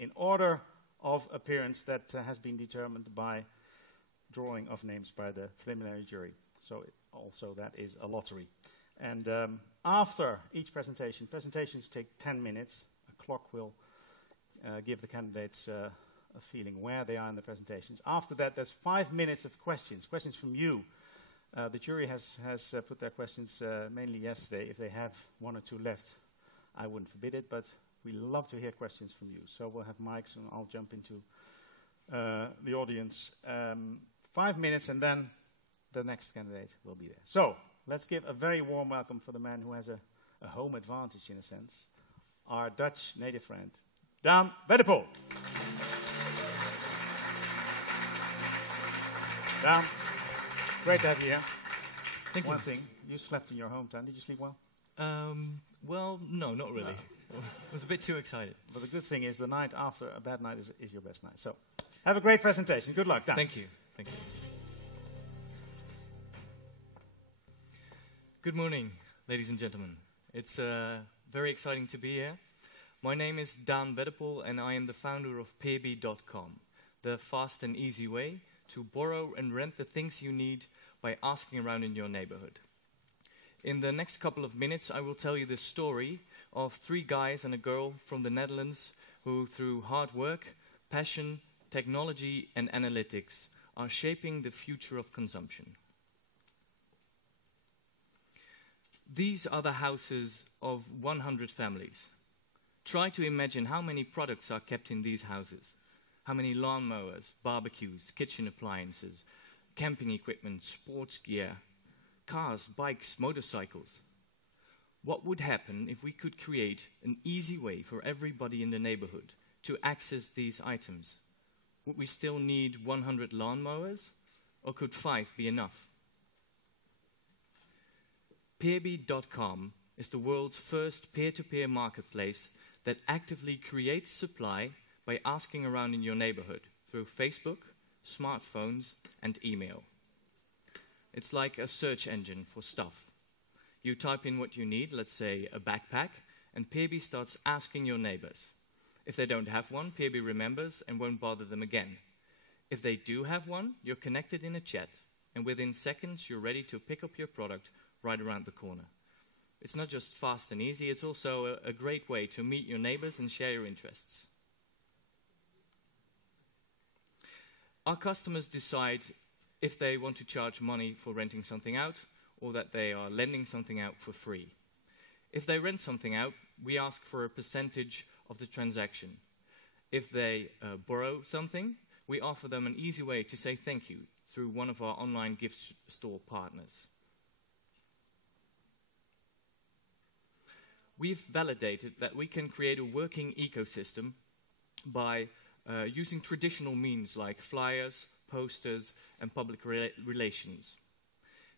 in order of appearance that has been determined by drawing of names by the preliminary jury. So also that is a lottery. And after each presentation, presentations take 10 minutes. A clock will give the candidates a feeling where they are in the presentations. After that, there's 5 minutes of questions from you. The jury has put their questions mainly yesterday. If they have 1 or 2 left, I wouldn't forbid it, but we love to hear questions from you. So we'll have mics and I'll jump into the audience. 5 minutes and then the next candidate will be there. So let's give a very warm welcome for the man who has a home advantage in a sense, our Dutch native friend, Daan Weddepohl. Daan, great to have you here. Thank you. One thing, you slept in your hometown. Did you sleep well? Well, no, not really. No. I was a bit too excited. But the good thing is the night after a bad night is your best night. So have a great presentation. Good luck, Daan. Thank you. Thank you. Good morning, ladies and gentlemen. It's very exciting to be here. My name is Daan Weddepohl and I am the founder of PLGC.com, the fast and easy way to borrow and rent the things you need by asking around in your neighborhood. In the next couple of minutes, I will tell you the story of 3 guys and a girl from the Netherlands who, through hard work, passion, technology, and analytics, are shaping the future of consumption. These are the houses of 100 families. Try to imagine how many products are kept in these houses. How many lawnmowers, barbecues, kitchen appliances, camping equipment, sports gear, cars, bikes, motorcycles. What would happen if we could create an easy way for everybody in the neighborhood to access these items? Would we still need 100 lawnmowers, or could 5 be enough? PLGC.com is the world's first peer-to-peer marketplace that actively creates supply by asking around in your neighborhood through Facebook, smartphones, and email. It's like a search engine for stuff. You type in what you need, let's say a backpack, and PLGC starts asking your neighbors. If they don't have one, PLGC remembers and won't bother them again. If they do have one, you're connected in a chat, and within seconds you're ready to pick up your product right around the corner. It's not just fast and easy, it's also a great way to meet your neighbors and share your interests. Our customers decide if they want to charge money for renting something out or that they are lending something out for free. If they rent something out, we ask for a percentage of the transaction. If they borrow something, we offer them an easy way to say thank you through one of our online gift store partners. We've validated that we can create a working ecosystem by using traditional means like flyers, posters, and public relations.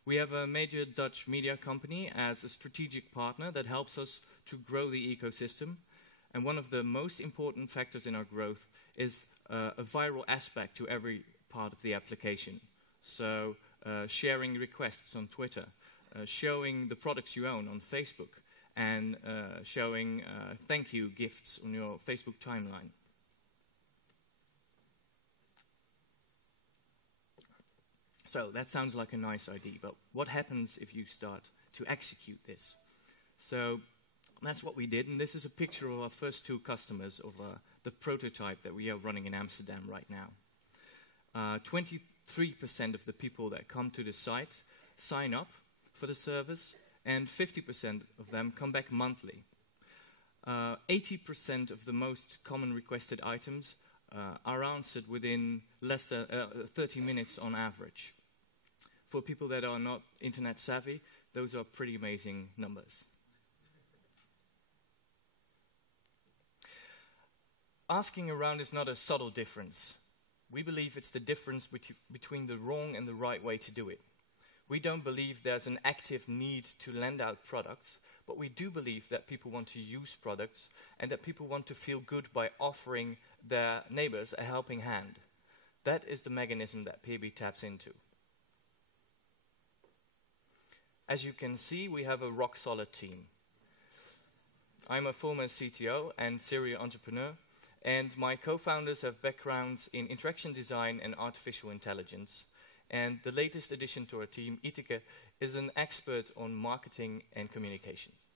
We have a major Dutch media company as a strategic partner that helps us to grow the ecosystem. And one of the most important factors in our growth is a viral aspect to every part of the application. So sharing requests on Twitter, showing the products you own on Facebook, and showing thank you gifts on your Facebook timeline. So that sounds like a nice idea, but what happens if you start to execute this? So that's what we did, and this is a picture of our first 2 customers of the prototype that we are running in Amsterdam right now. 23% of the people that come to the site sign up for the service, and 50% of them come back monthly. 80% of the most common requested items are answered within less than 30 minutes on average. For people that are not internet savvy, those are pretty amazing numbers. Asking around is not a subtle difference. We believe it's the difference between the wrong and the right way to do it. We don't believe there's an active need to lend out products, but we do believe that people want to use products and that people want to feel good by offering their neighbors a helping hand. That is the mechanism that PLGC taps into. As you can see, we have a rock-solid team. I'm a former CTO and serial entrepreneur, And my co-founders have backgrounds in interaction design and artificial intelligence. And the latest addition to our team, Iteke, is an expert on marketing and communications.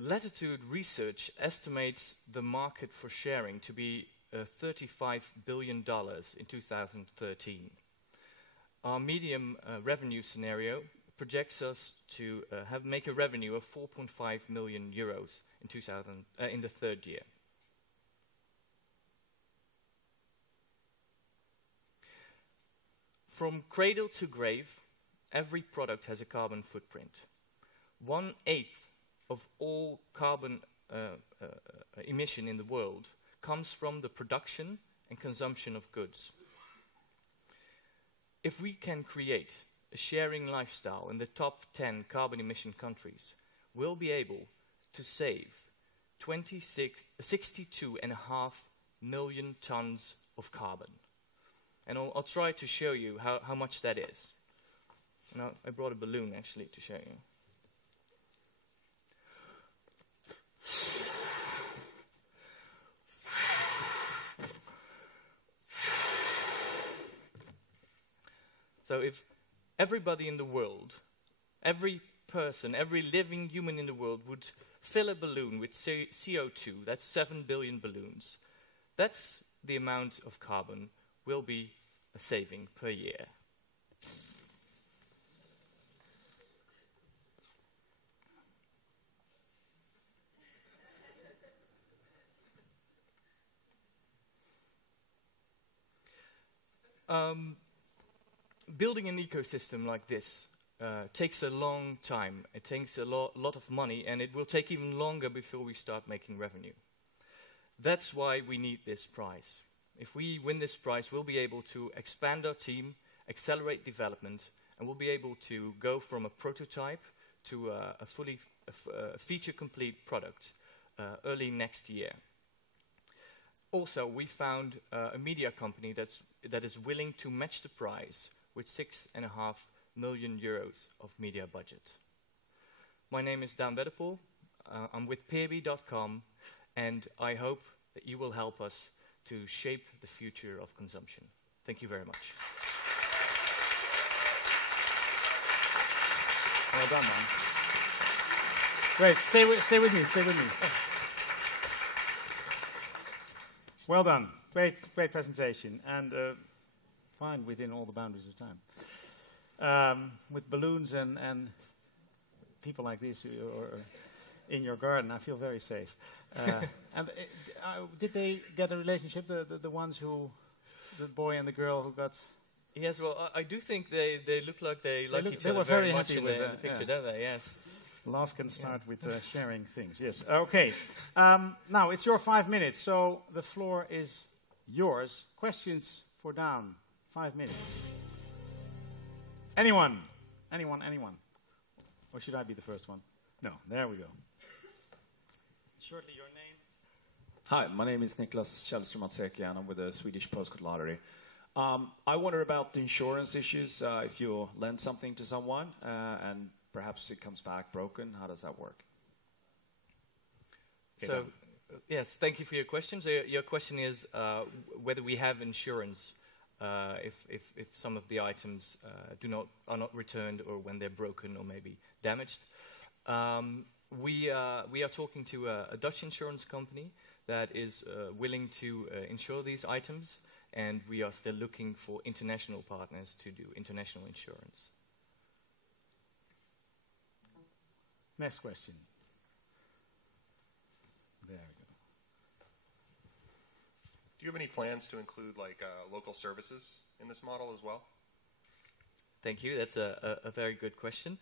Latitude Research estimates the market for sharing to be $35 billion in 2013. Our medium revenue scenario projects us to make a revenue of 4.5 million euros in the third year. From cradle to grave, every product has a carbon footprint. 1/8 of all carbon emission in the world comes from the production and consumption of goods. If we can create a sharing lifestyle in the top 10 carbon emission countries, we'll be able to save 62.5 million tons of carbon. And I'll try to show you how much that is. And I brought a balloon actually to show you. So if everybody in the world, every person, every living human in the world would fill a balloon with CO2, that's 7 billion balloons, that's the amount of carbon we'll be saving per year. Building an ecosystem like this takes a long time. It takes a lot of money, and it will take even longer before we start making revenue. That's why we need this prize. If we win this prize, we'll be able to expand our team, accelerate development, and we'll be able to go from a prototype to a fully feature-complete product early next year. Also, we found a media company that is willing to match the prize with 6.5 million euros of media budget. My name is Daan Weddepohl. I'm with PLGC.com, and I hope that you will help us to shape the future of consumption. Thank you very much. Well done, man. Great. Stay with me. Well done. Great presentation, and fine within all the boundaries of time. With balloons and people like this or in your garden, I feel very safe. And did they get a relationship? The ones who, the boy and the girl who got. Yes, well, I do think they look like they like each they other were very very much happy in with the picture, don't they? Yes. Love can start with sharing things. Yes. Okay. Now it's your 5 minutes, so the floor is yours. Questions for Daan? 5 minutes. Anyone? Or should I be the first one? No. There we go. Shortly, your name. Hi, my name is Niklas Källström and I'm with the Swedish Postcode Lottery. I wonder about the insurance issues. If you lend something to someone and perhaps it comes back broken, how does that work? So, yes, thank you for your question. So your question is whether we have insurance if some of the items are not returned, or when they're broken or maybe damaged. We are talking to a Dutch insurance company that is willing to insure these items, and we are still looking for international partners to do international insurance. Next question. There we go. Do you have any plans to include like local services in this model as well? Thank you. That's a very good question.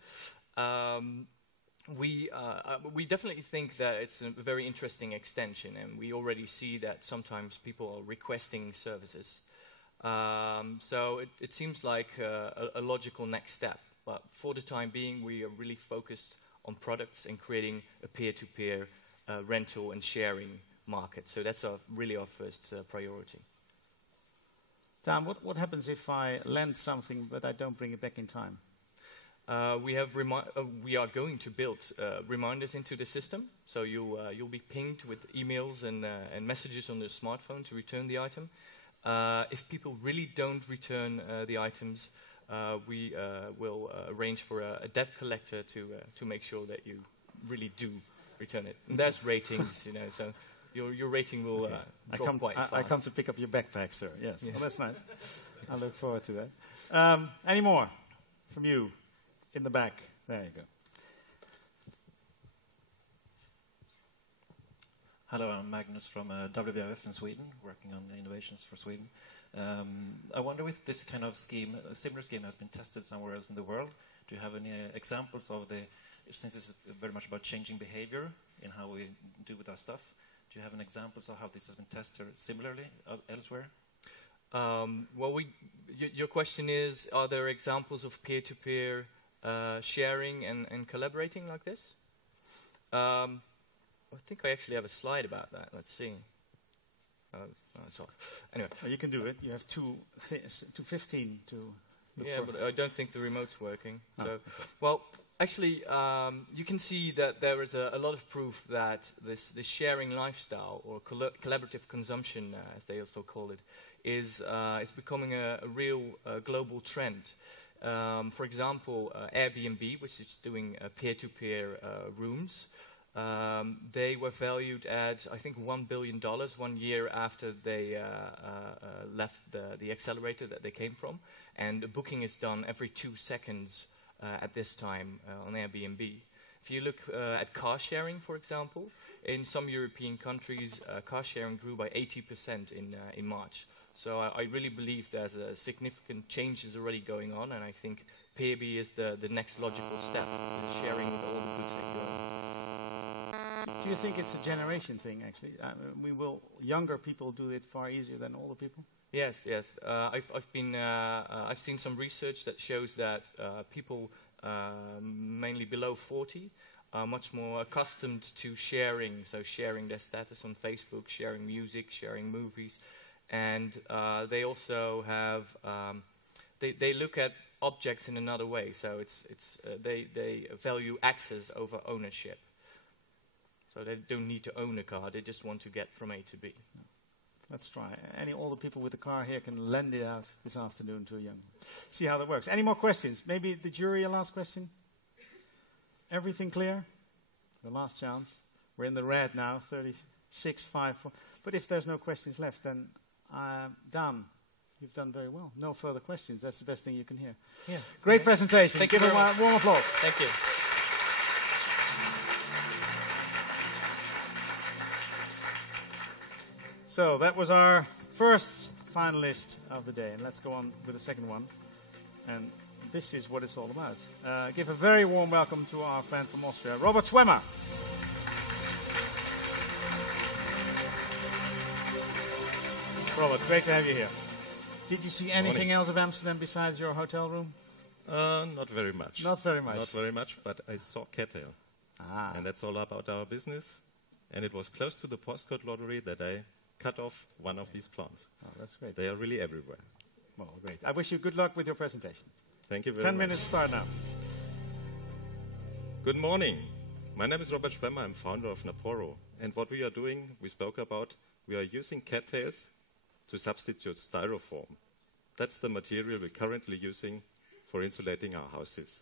We definitely think that it's a very interesting extension, and we already see that sometimes people are requesting services. So it seems like a logical next step. But for the time being, we are really focused on products and creating a peer-to-peer rental and sharing market. So that's really our first priority. Daan, what happens if I lend something but I don't bring it back in time? we are going to build reminders into the system, so you'll be pinged with emails and messages on your smartphone to return the item. If people really don't return the items, we will arrange for a debt collector to make sure that you really do return it. And there's ratings, so your rating will drop quite fast. I come to pick up your backpack, sir. Yes, yeah. Well, that's nice. I look forward to that. Any more from you in the back? There you go. Hello, I'm Magnus from WWF in Sweden, working on innovations for Sweden. I wonder if this kind of scheme, a similar scheme, has been tested somewhere else in the world. Do you have any examples of since it's very much about changing behavior in how we do with our stuff, do you have any examples of how this has been tested similarly elsewhere? Well, your question is, are there examples of peer-to-peer sharing and collaborating like this? I think I actually have a slide about that. Let's see. It's off. Anyway. You can do it. You have 2:15 to look yeah, for. but I don't think the remote's working. Oh. So, well, actually, you can see that there is a lot of proof that this sharing lifestyle, or collaborative consumption, as they also call it, is becoming a real global trend. For example, Airbnb, which is doing peer-to-peer rooms, they were valued at, I think, $1 billion 1 year after they left the accelerator that they came from. And the booking is done every 2 seconds at this time on Airbnb. If you look at car sharing, for example, in some European countries, car sharing grew by 80% in March. So I really believe there's a significant changes already going on, and I think PB is the next logical step, sharing with all the goods that you own. Do you think it's a generation thing, actually? Younger people do it far easier than older people? Yes. I've seen some research that shows that people mainly below 40 are much more accustomed to sharing, so sharing their status on Facebook, sharing music, sharing movies, and they also have they look at objects in another way. So they value access over ownership. So they don't need to own a car; they just want to get from A to B. Let's try. Any older people with a car here can lend it out this afternoon to a young. See how that works. Any more questions? Maybe the jury, a last question? Everything clear? The last chance. We're in the red now, 36-5. But if there's no questions left, then Daan, you've done very well. No further questions. That's the best thing you can hear. Yeah. Great presentation. Thank you Give very him a warm applause. Thank you. So that was our first finalist of the day, and let's go on with the second one. And this is what it's all about. Give a very warm welcome to our friend from Austria, Robert Schwemmer. Robert, great to have you here. Did you see anything else of Amsterdam besides your hotel room? Not very much. Not very much. Not very much, but I saw Cattail. And that's all about our business. And it was close to the Postcode Lottery that I cut off one of these plants. Oh, that's great. They are really everywhere. Well, great. I wish you good luck with your presentation. Thank you very much. 10 minutes start now. Good morning. My name is Robert Schwemmer. I'm founder of Naporo. And what we are doing, we spoke about, we are using cattails to substitute styrofoam. That's the material we're currently using for insulating our houses.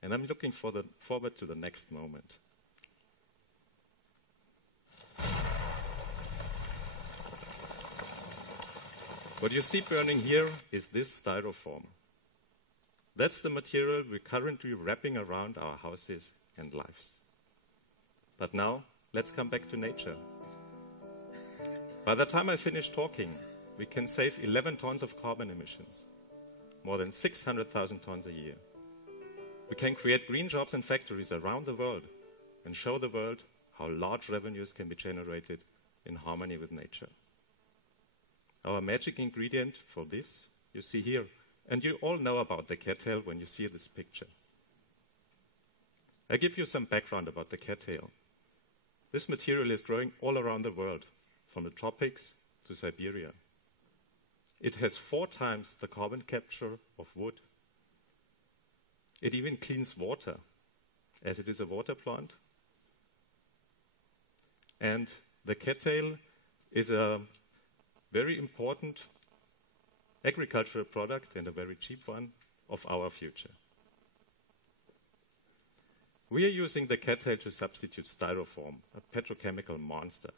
And I'm looking forward to the next moment. What you see burning here is this styrofoam. That's the material we're currently wrapping around our houses and lives. But now, let's come back to nature. By the time I finish talking, we can save 11 tons of carbon emissions, more than 600,000 tons a year. We can create green jobs in factories around the world and show the world how large revenues can be generated in harmony with nature. Our magic ingredient for this, you see here, and you all know about the cattail when you see this picture. I give you some background about the cattail. This material is growing all around the world, from the tropics to Siberia. It has 4 times the carbon capture of wood. It even cleans water, as it is a water plant. And the cattail is a very important agricultural product and a very cheap one of our future. We are using the cattail to substitute styrofoam, a petrochemical monster.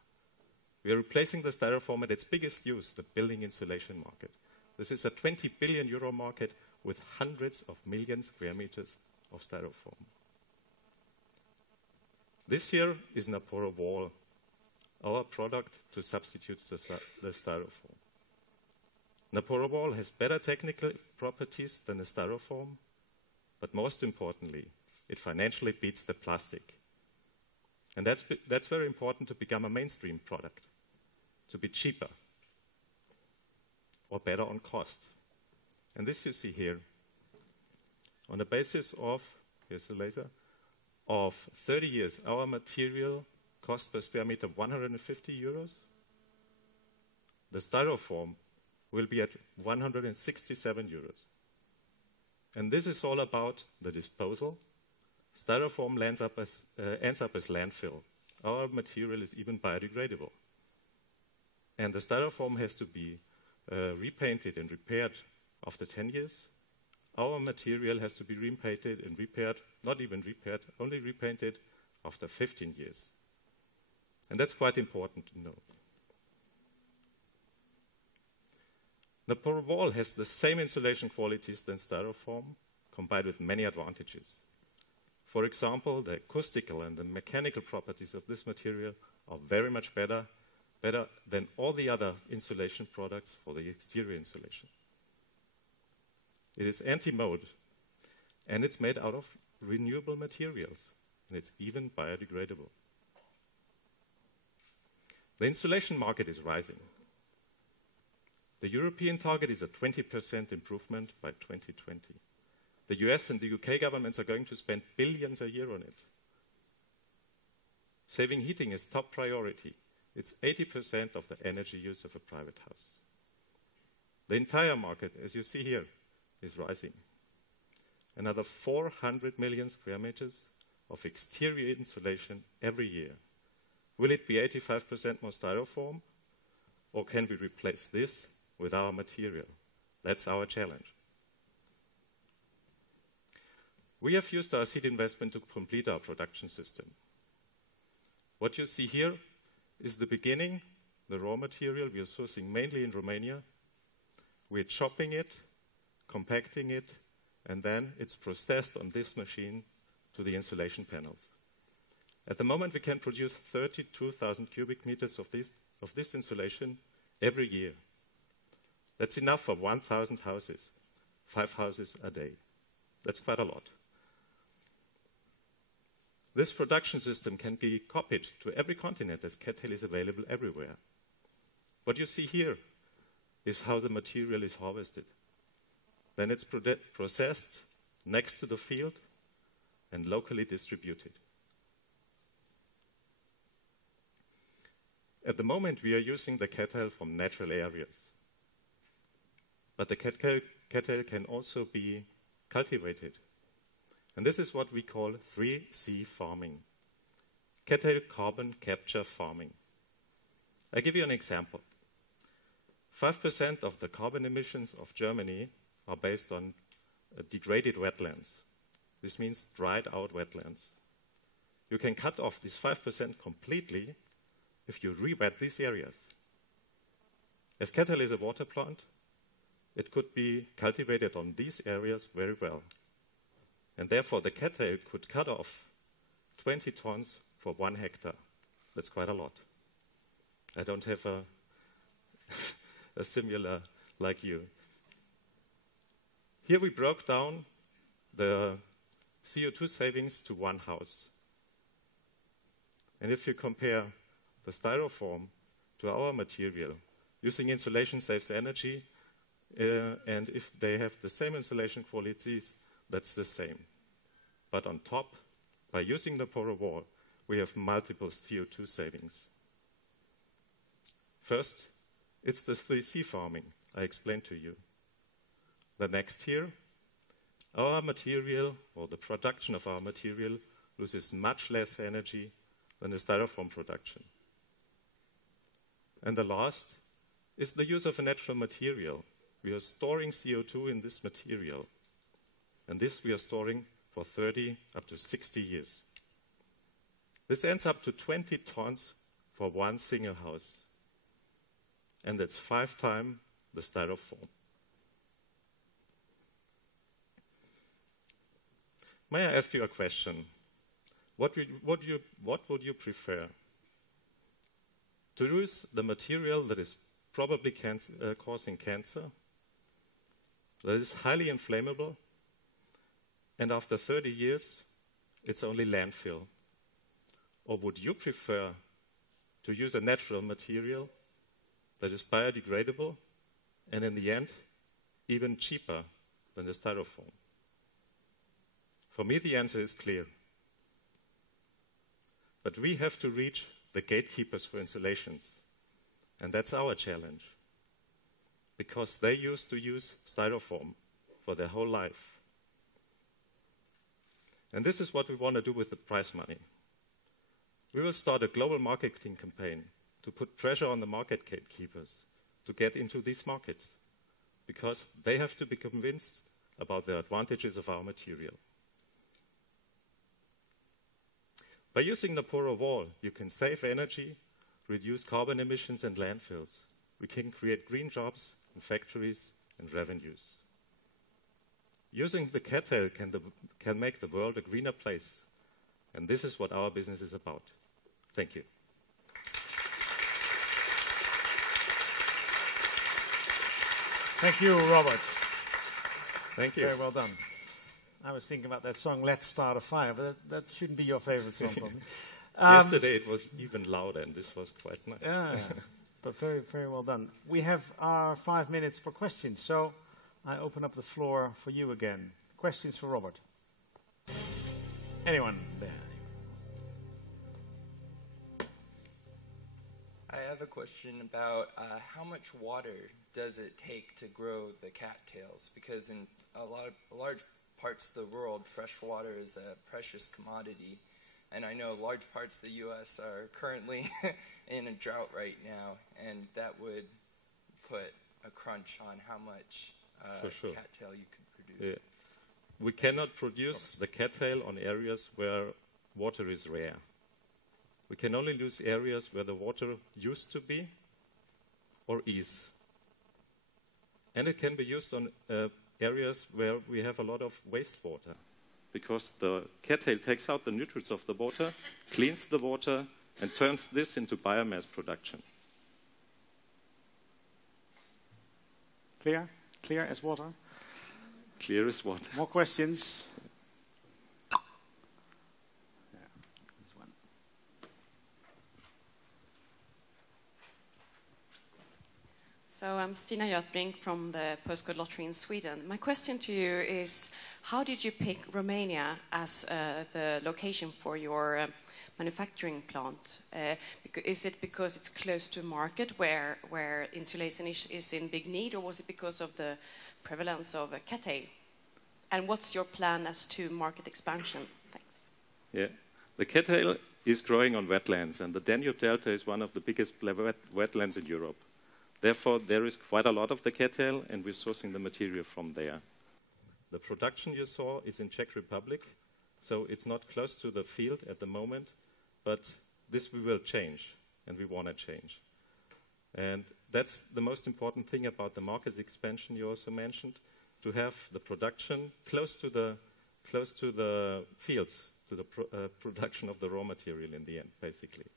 We are replacing the styrofoam at its biggest use, the building insulation market. This is a 20 billion euro market with hundreds of million square meters of styrofoam. This here is Naporo Wall, our product to substitute the styrofoam. Naporo Wall has better technical properties than the styrofoam, but most importantly, it financially beats the plastic. And that's very important to become a mainstream product, to be cheaper or better on cost. And this you see here. On the basis of, here's the laser, of 30 years, our material costs per square meter 150 euros. The styrofoam will be at 167 euros. And this is all about the disposal. Styrofoam ends up as landfill. Our material is even biodegradable. And the styrofoam has to be repainted and repaired after 10 years. Our material has to be repainted and repaired, not even repaired, only repainted after 15 years. And that's quite important to know. The Naporo Wall has the same insulation qualities than styrofoam, combined with many advantages. For example, the acoustical and the mechanical properties of this material are very much better than all the other insulation products for the exterior insulation. It is anti-mold, and it's made out of renewable materials, and it's even biodegradable. The insulation market is rising. The European target is a 20% improvement by 2020. The US and the UK governments are going to spend billions a year on it. Saving heating is top priority. It's 80% of the energy use of a private house. The entire market, as you see here, is rising. Another 400 million square meters of exterior insulation every year. Will it be 85% more styrofoam, or can we replace this with our material? That's our challenge. We have used our seed investment to complete our production system. What you see here is the beginning, the raw material we are sourcing mainly in Romania. We're chopping it, compacting it, and then it's processed on this machine to the insulation panels. At the moment, we can produce 32,000 cubic meters of this insulation every year. That's enough for 1,000 houses, 5 houses a day. That's quite a lot. This production system can be copied to every continent, as cattail is available everywhere. What you see here is how the material is harvested. Then it's processed next to the field and locally distributed. At the moment, we are using the cattail from natural areas. But the cattail can also be cultivated. And this is what we call 3C farming. Cattail carbon capture farming. I give you an example. 5% of the carbon emissions of Germany are based on degraded wetlands. This means dried out wetlands. You can cut off this 5% completely if you re-wet these areas. As cattail is a water plant, it could be cultivated on these areas very well. And therefore, the cattail could cut off 20 tons for 1 hectare. That's quite a lot. I don't have a similar like you. Here we broke down the CO2 savings to one house. And if you compare the styrofoam to our material, using insulation saves energy, and if they have the same insulation qualities, that's the same. But on top, by using the Naporo Wall, we have multiple CO2 savings. First, it's the 3C farming I explained to you. The next here our material, or the production of our material, loses much less energy than the styrofoam production. And the last is the use of a natural material. We are storing CO2 in this material. And this we are storing for 30 up to 60 years. This ends up to 20 tons for one single house. And that's 5 times the styrofoam. May I ask you a question? What would you prefer? To use the material that is probably causing cancer, that is highly inflammable, and after 30 years, it's only landfill? Or would you prefer to use a natural material that is biodegradable and in the end, even cheaper than the styrofoam? For me, the answer is clear. But we have to reach the gatekeepers for installations. And that's our challenge. Because they used to use styrofoam for their whole life. And this is what we want to do with the prize money. We will start a global marketing campaign to put pressure on the market gatekeepers to get into these markets. Because they have to be convinced about the advantages of our material. By using the poorer wall, you can save energy, reduce carbon emissions and landfills. We can create green jobs in factories and revenues. Using the cattail can make the world a greener place. And this is what our business is about. Thank you. Thank you, Robert. Thank you. Very well done. I was thinking about that song, Let's Start a Fire, but that shouldn't be your favorite song, probably. Yesterday it was even louder, and this was quite nice. Yeah, but very, very well done. We have our 5 minutes for questions, so I open up the floor for you again. Questions for Robert? Anyone there? I have a question about how much water does it take to grow the cattails? Because in large parts of the world, fresh water is a precious commodity. And I know large parts of the U.S. are currently in a drought right now, and that would put a crunch on how much cattail you could produce. Yeah. We cannot produce the cattail on areas where water is rare. We can only use areas where the water used to be or is. And it can be used on areas where we have a lot of wastewater. Because the cattail takes out the nutrients of the water, cleans the water, and turns this into biomass production. Clear? Clear as water? Clear as water. More questions? So I'm Stina Götbrink from the Postcode Lottery in Sweden. My question to you is, how did you pick Romania as the location for your manufacturing plant? Is it because it's close to a market where insulation is in big need, or was it because of the prevalence of cattail? And what's your plan as to market expansion? Thanks. Yeah, the cattail is growing on wetlands, and the Danube Delta is one of the biggest wetlands in Europe. Therefore, there is quite a lot of the cattail, and we're sourcing the material from there. The production you saw is in Czech Republic, so it's not close to the field at the moment, but this we will change, and we want to change. And that's the most important thing about the market expansion you also mentioned, to have the production close to the fields, to the production of the raw material in the end, basically.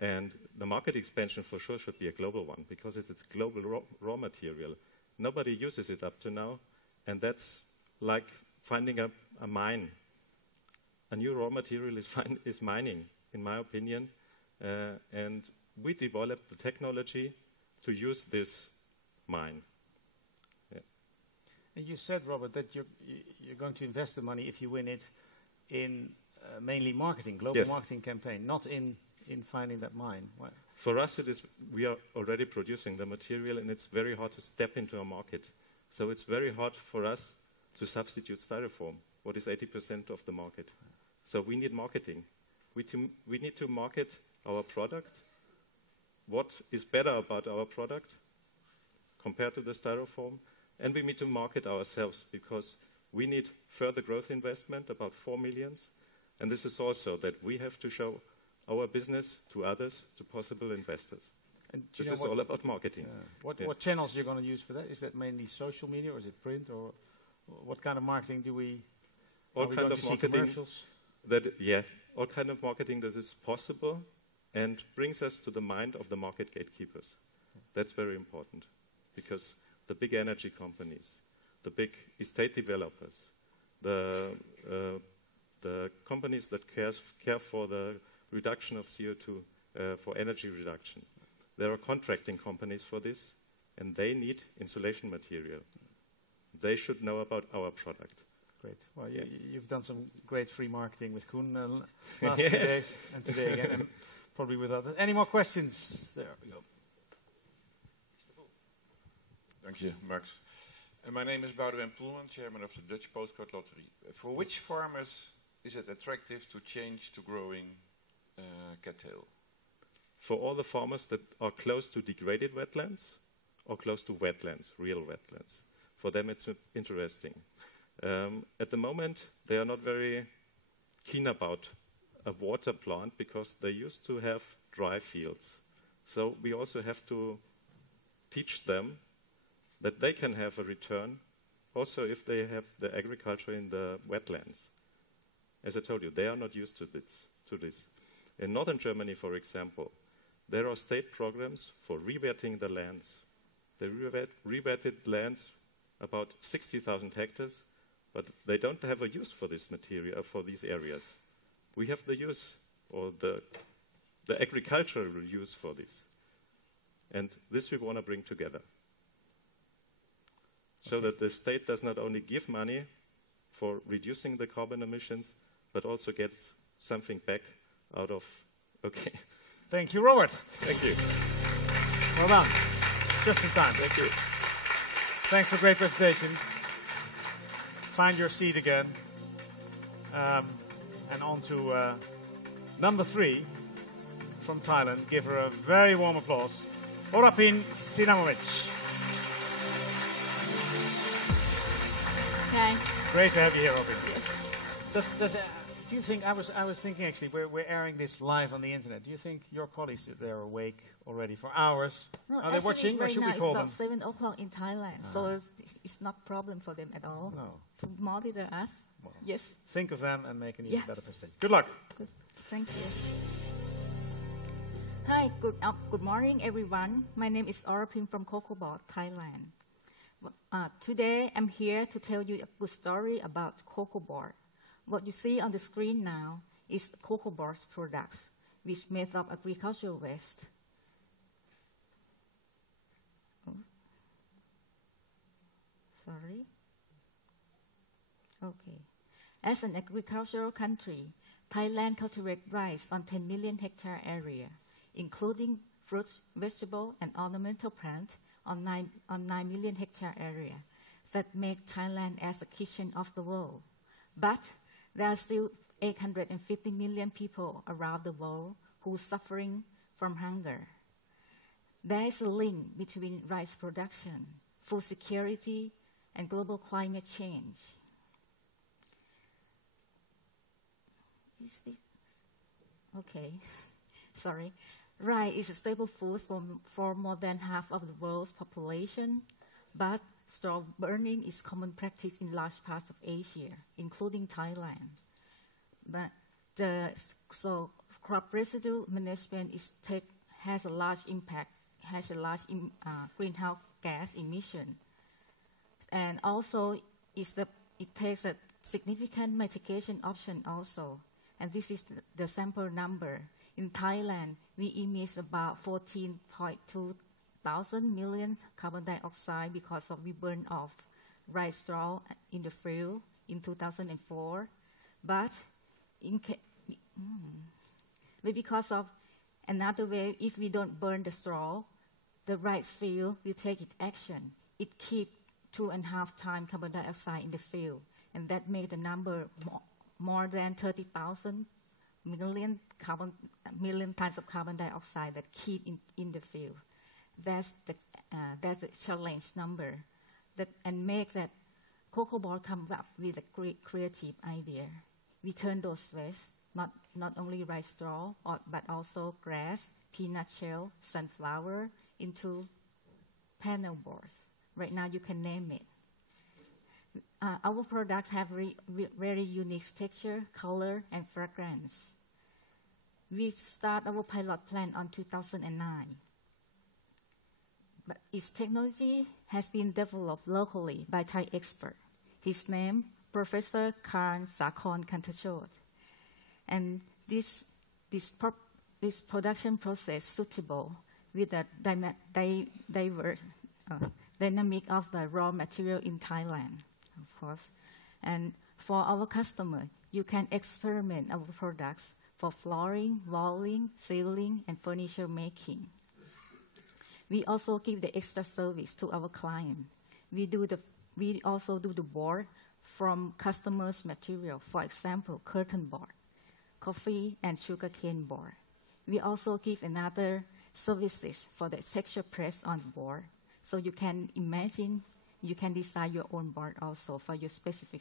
And the market expansion for sure should be a global one, because it's global raw material. Nobody uses it up to now, and that's like finding a mine. A new raw material is mining, in my opinion, and we developed the technology to use this mine. Yeah. And you said, Robert, that you're going to invest the money, if you win it, in mainly marketing, global marketing campaign, not in finding that mine. Why? For us, we are already producing the material, and it's very hard to step into a market. So it's very hard for us to substitute styrofoam. What is 80% of the market? So we need marketing. We need to market our product. What is better about our product compared to the styrofoam? And we need to market ourselves because we need further growth investment, about 4 million. And this is also that we have to show our business to others, to possible investors. And this is all about marketing. What channels you're going to use for that? Is that mainly social media or is it print? Or what kind of marketing do we... All kind of marketing all kind of marketing that is possible and brings us to the mind of the market gatekeepers. That's very important because the big energy companies, the big estate developers, the companies that care for the reduction of CO2, for energy reduction, there are contracting companies for this, and they need insulation material. They should know about our product. Great. Well, you've done some great free marketing with Koen last few days and today again, and probably with others. Any more questions? There we go. Thank you, Max. My name is Daan Weddepohl, chairman of the Dutch Postcode Lottery. For which farmers is it attractive to change to growing cattail? For all the farmers that are close to degraded wetlands or close to wetlands, real wetlands. For them it's interesting. At the moment, they are not very keen about a water plant because they used to have dry fields. So we also have to teach them that they can have a return also if they have the agriculture in the wetlands. As I told you, they are not used to this. In northern Germany, for example, there are state programs for rewetting the lands. They rewetted lands about 60,000 hectares, but they don't have a use for this material, for these areas. We have the use, or the agricultural use for this. And this we want to bring together. So that the state does not only give money for reducing the carbon emissions, but also gets something back out of, okay. Thank you, Robert. Thank you. Well done. Just in time. Thank you. Thanks for a great presentation. Find your seat again. And on to number 3 from Thailand. Give her a very warm applause. Orapin Sinamonvech. Hi. Great to have you here, Orapin. Yes. Do you think, I was thinking actually, we're airing this live on the internet. Do you think your colleagues, they're awake already for hours? No, are they watching, or should we call them? It's about 7 o'clock in Thailand, so it's not a problem for them at all to monitor us. Well, yes. Think of them and make an even better presentation. Good luck. Good. Thank you. Hi, good morning, everyone. My name is Orapin from Kokobor, Thailand. Today, I'm here to tell you a good story about Kokobor. What you see on the screen now is Kokobor's products, which made of agricultural waste. Oh. Sorry. Okay. As an agricultural country, Thailand cultivates rice on 10 million hectare area, including fruits, vegetable, and ornamental plants on 9 million hectare area that make Thailand as the kitchen of the world. But there are still 850 million people around the world who are suffering from hunger. There is a link between rice production, food security, and global climate change. Okay, sorry. Rice is a staple food for more than half of the world's population, but straw burning is common practice in large parts of Asia, including Thailand. But so crop residue management has a large impact, has a large greenhouse gas emission, and also it takes a significant mitigation option also. And this is the sample number. In Thailand, we emit about 14.2 thousand million carbon dioxide because we burn off rice straw in the field in 2004. But because of another way, if we don't burn the straw, the rice field will take its action. It keeps 2.5 times carbon dioxide in the field, and that made the number more than 30,000 million tons of carbon dioxide that keep in the field. That's the challenge number, and make that Cocoa Board come up with a great creative idea. We turn those waste, not only rice straw, but also grass, peanut shell, sunflower, into panel boards. Right now you can name it. Our products have very unique texture, color, and fragrance. We start our pilot plant on 2009. But its technology has been developed locally by Thai expert. His name, Professor Karn Sakon Kantachot. And this production process suitable with the dynamic of the raw material in Thailand, of course. And for our customer, you can experiment our products for flooring, walling, ceiling, and furniture making. We also give the extra service to our client. We also do the board from customers' material, for example, curtain board, coffee and sugarcane board. We also give another services for the texture press on the board. So you can imagine, you can design your own board also for your specific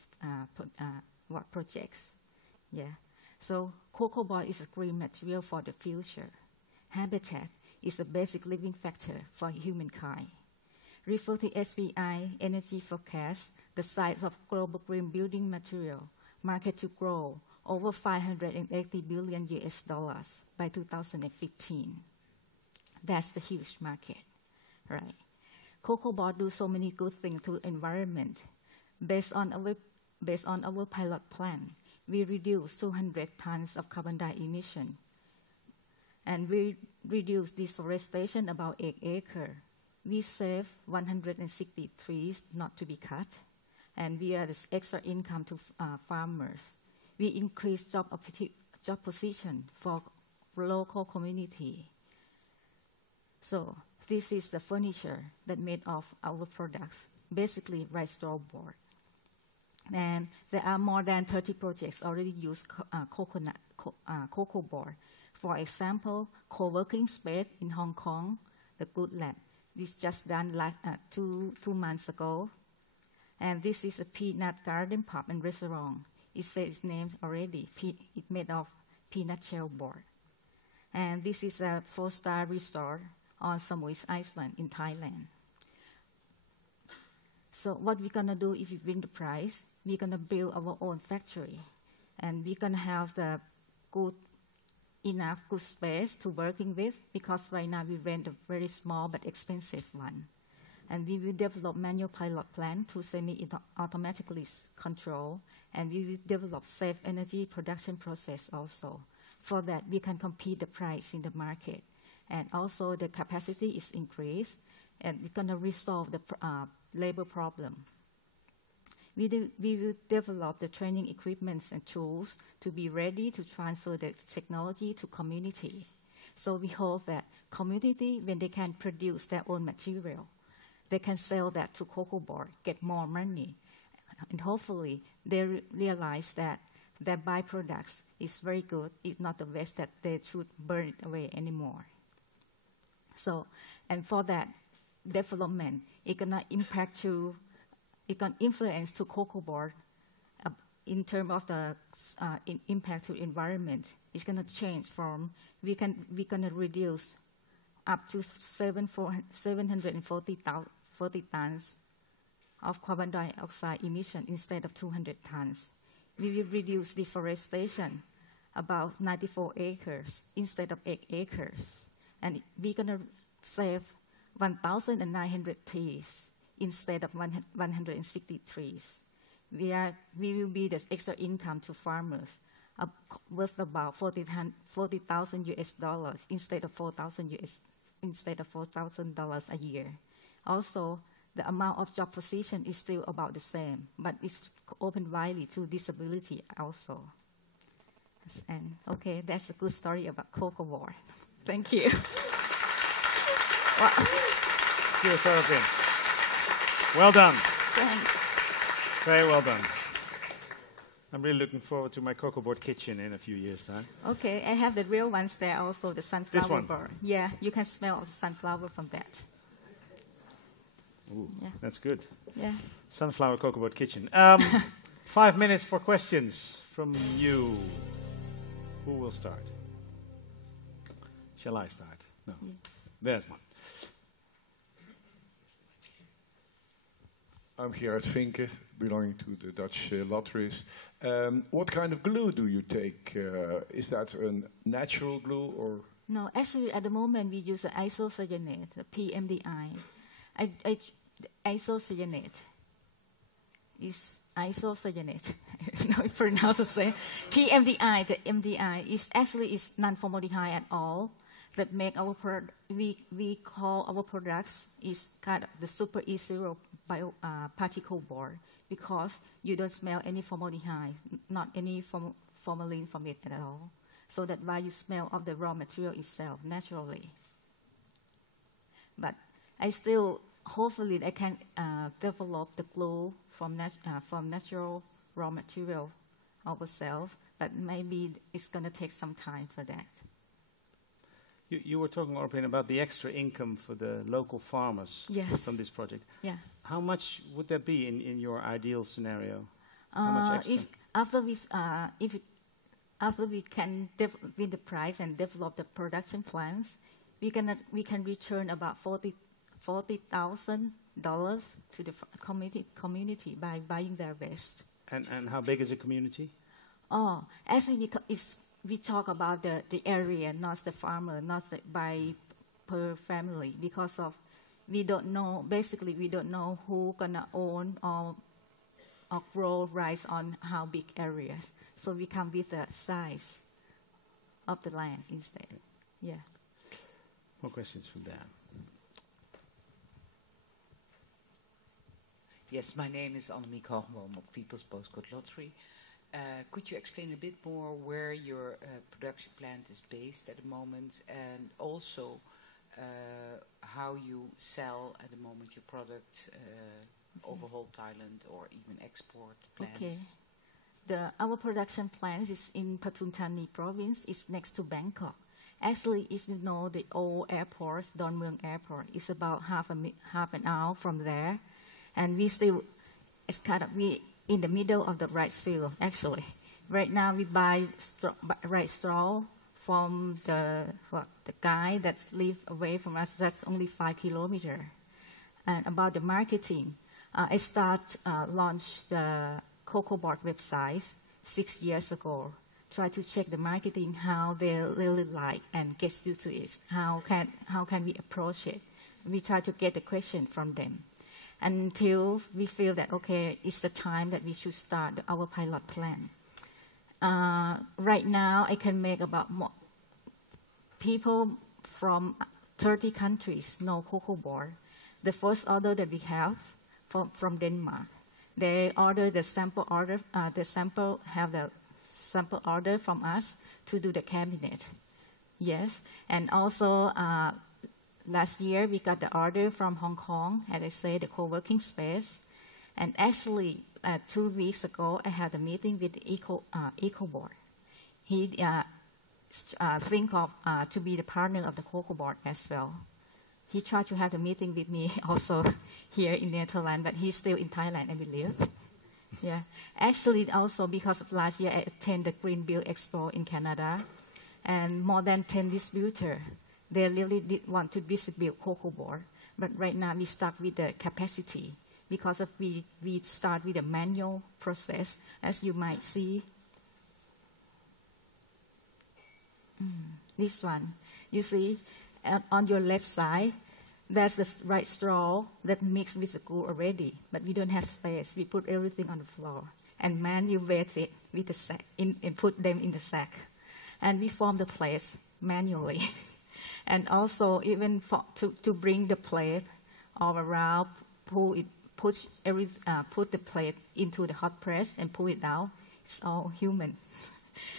projects. Yeah. So cocoa board is a green material for the future. Habitat is a basic living factor for humankind. Refer to SBI Energy Forecast, the size of global green building material market to grow over $580 billion by 2015. That's the huge market, right? Cocoa Board do so many good things to the environment. Based on our pilot plan, we reduce 200 tons of carbon dioxide emission, and we reduce deforestation about 8 acres. We save 160 trees not to be cut, and we add extra income to farmers. We increase job position for local community. So this is the furniture that made of our products, basically rice straw board. And there are more than 30 projects already use cocoa board. For example, co-working space in Hong Kong, the Good Lab. This just done two months ago. And this is a peanut garden pub and restaurant. It says its name already. It's made of peanut shell board. And this is a 4-star resort on Samui Island in Thailand. So what we're gonna do if we win the prize, we're gonna build our own factory. And we're gonna have the enough good space to working with, because right now we rent a very small but expensive one. And we will develop manual pilot plant to semi-automatically control, and we will develop safe energy production process also. For that, we can compete the price in the market. And also the capacity is increased, and it's gonna resolve the labor problem. We will develop the training equipments and tools to be ready to transfer the technology to community. So we hope that community, when they can produce their own material, they can sell that to Cocoa Board, get more money. And hopefully they realize that their byproducts is very good. It's not the waste that they should burn it away anymore. So, and for that development, it can influence to Cocoa Board in terms of the impact to the environment. It's going to change from, we're going to reduce up to 740 tons of carbon dioxide emission instead of 200 tons. We will reduce deforestation about 94 acres instead of 8 acres. And we're going to save 1,900 trees instead of 160 trees. We will be the extra income to farmers worth about $40,000 instead of $4,000 a year. Also, the amount of job position is still about the same, but it's open widely to disability also. And okay, that's a good story about Cocoa Board. Thank you. Thank you, Orapin. Well done. Thanks. Very well done. I'm really looking forward to my cocoa board kitchen in a few years' time. Okay, I have the real ones there also, the sunflower This one? board. Yeah, you can smell the sunflower from that. Ooh, Yeah. that's good. Yeah. Sunflower cocoa board kitchen. 5 minutes for questions from you. Who will start? Shall I start? No. Yeah. There's one. I'm Gerrit Vinke, belonging to the Dutch lotteries. What kind of glue do you take? Is that a natural glue or? No, actually, at the moment we use the isocyanate, the PMDI. Isocyanate is isocyanate. I don't know how to pronounce it. PMDI, the MDI is actually is non-formaldehyde at all. That make our we call our products is kind of the super E0 particle board because you don't smell any formaldehyde, not any formalin from it at all. So that's why you smell of the raw material itself naturally. But I still, hopefully, I can develop the glue from natural raw material ourselves, but maybe it's going to take some time for that. You were talking, Orapin, about the extra income for the local farmers from this project. Yeah. How much would that be in your ideal scenario? How much extra? After we can win the prize and develop the production plans, we can return about $40,000 to the community by buying their waste. And how big is the community? Oh, actually, we talk about the area, not the farmer, not by per family, because of we don't know. Basically, we don't know who gonna own or grow rice on how big areas. So we come with the size of the land instead. Yeah. More questions from Daan. Yes, my name is Annemiek Hoogboom of People's Postcode Lottery. Could you explain a bit more where your production plant is based at the moment, and also how you sell at the moment your product over whole Thailand or even export plans? Okay. Our production plant is in Pathum Thani province. It's next to Bangkok. Actually, if you know the old airport, Don Mueang Airport, it's about half an hour from there, and it's kind of in the middle of the rice field, actually. Right now, we buy rice straw from the guy that lives away from us. That's only 5 kilometers. And about the marketing, I launched the Cocoa Board website 6 years ago. Try to check the marketing, how they really like and get used to it. How can we approach it? We try to get the question from them, until we feel that, okay, it's the time that we should start our pilot plan. Right now, I can make about people from 30 countries know Cocoa Board. The first order that we have from Denmark, they order the sample order. Have the sample order from us to do the cabinet. Yes, and also last year, we got the order from Hong Kong, as I say, the co-working space. And actually, 2 weeks ago, I had a meeting with EcoBoard. He think of to be the partner of the Cocoa Board as well. He tried to have a meeting with me also here in Netherlands, but he's still in Thailand, I believe. Yeah. Actually, also because of last year, I attended the Green Bill Expo in Canada, and more than 10 distributors. They really did want to distribute Cocoa Board, but right now we stuck with the capacity because of we start with a manual process, as you might see. This one, you see, on your left side, that's the right straw that mixed with the glue already, but we don't have space. We put everything on the floor and manipulate it with the sack and put them in the sack, and we form the plates manually. And also, even to bring the plate all around, put the plate into the hot press and pull it out. It's all human.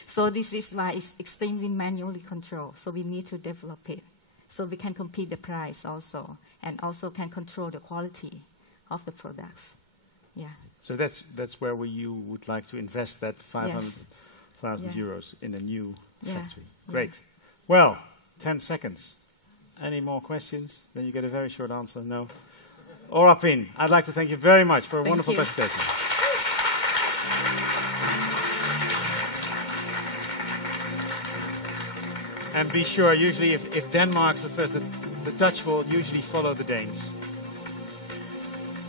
So this is why it's extremely manually controlled. So we need to develop it, so we can compete the price also, and also can control the quality of the products. Yeah. So that's where you would like to invest that 500,000 euros in a new factory. Great. Well, 10 seconds. Any more questions? Then you get a very short answer. No. Orapin, I'd like to thank you very much for a wonderful presentation. And be sure, usually if Denmark's the first, the Dutch will usually follow the Danes.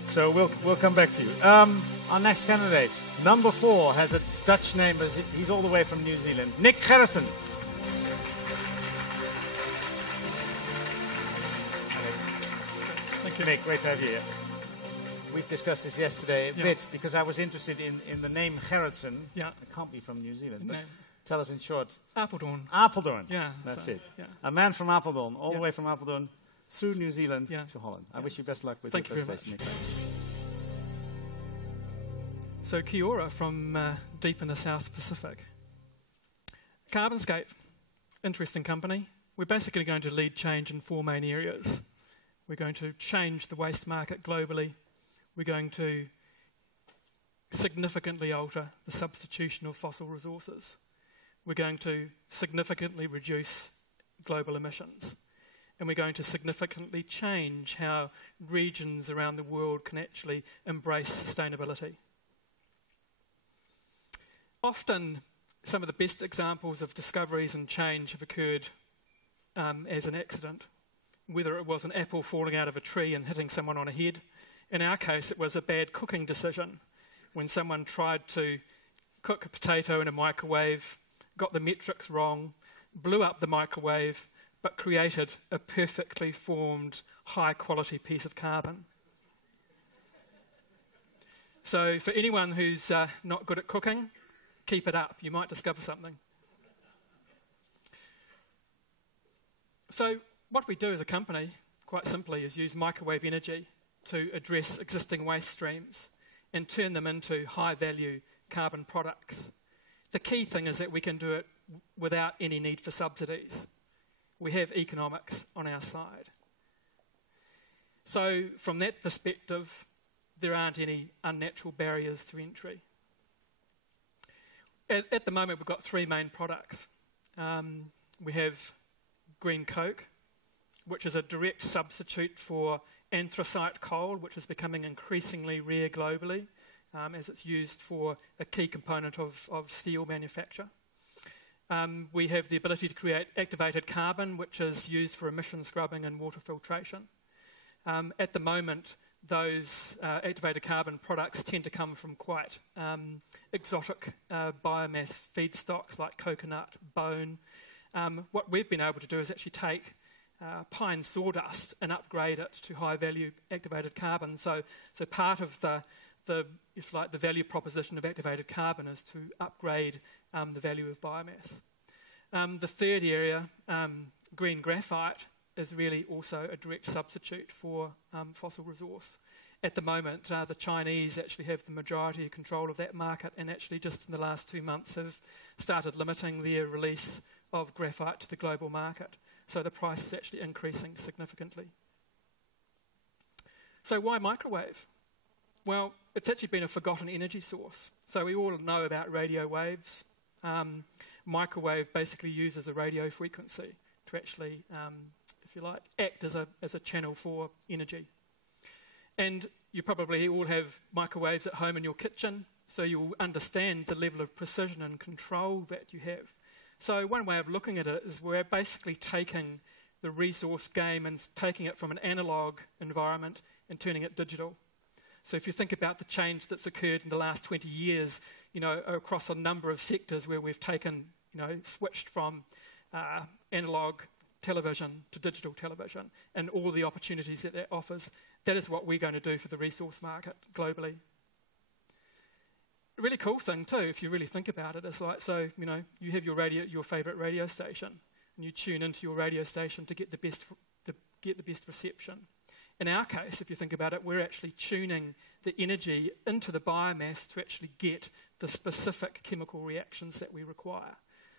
So we'll come back to you. Our next candidate, number 4, has a Dutch name, but he's all the way from New Zealand. Nick Gerritsen. Thank you, Nick. Great to have you here. We've discussed this yesterday a bit because I was interested in the name Gerritsen. Yeah. It can't be from New Zealand. But No. tell us in short. Apeldoorn. Apeldoorn. Yeah. That's so, it. Yeah. A man from Apeldoorn, all the way from Apeldoorn through New Zealand to Holland. I Yeah. wish you best luck with Thank your you very presentation, much. Nick. So kia ora from deep in the South Pacific. Carbonscape, interesting company. We're basically going to lead change in 4 main areas. We're going to change the waste market globally. We're going to significantly alter the substitution of fossil resources. We're going to significantly reduce global emissions. And we're going to significantly change how regions around the world can actually embrace sustainability. Often, some of the best examples of discoveries and change have occurred as an accident, whether it was an apple falling out of a tree and hitting someone on the head. In our case, it was a bad cooking decision when someone tried to cook a potato in a microwave, got the metrics wrong, blew up the microwave, but created a perfectly formed, high-quality piece of carbon. So for anyone who's not good at cooking, keep it up. You might discover something. So what we do as a company, quite simply, is use microwave energy to address existing waste streams and turn them into high-value carbon products. The key thing is that we can do it without any need for subsidies. We have economics on our side. So from that perspective, there aren't any unnatural barriers to entry. At the moment, we've got 3 main products. We have green coke, which is a direct substitute for anthracite coal, which is becoming increasingly rare globally, as it's used for a key component of steel manufacture. We have the ability to create activated carbon, which is used for emission scrubbing and water filtration. At the moment, those activated carbon products tend to come from quite exotic biomass feedstocks like coconut, bone. What we've been able to do is actually take pine sawdust and upgrade it to high-value activated carbon. So part of the value proposition of activated carbon is to upgrade the value of biomass. The third area, green graphite, is really also a direct substitute for fossil resource. At the moment, the Chinese actually have the majority of control of that market, and actually just in the last 2 months have started limiting their release of graphite to the global market. So the price is actually increasing significantly. So why microwave? Well, it's actually been a forgotten energy source. So we all know about radio waves. Microwave basically uses a radio frequency to actually, if you like, act as a channel for energy. And you probably all have microwaves at home in your kitchen, so you'll understand the level of precision and control that you have. So one way of looking at it is we're basically taking the resource game and taking it from an analog environment and turning it digital. So if you think about the change that's occurred in the last 20 years, across a number of sectors where we've taken, switched from analog television to digital television and all the opportunities that offers, that is what we're going to do for the resource market globally. A really cool thing too, if you really think about it, is like, so, you have your favourite radio station, and you tune into your radio station to get the best reception. In our case, if you think about it, we're actually tuning the energy into the biomass to actually get the specific chemical reactions that we require.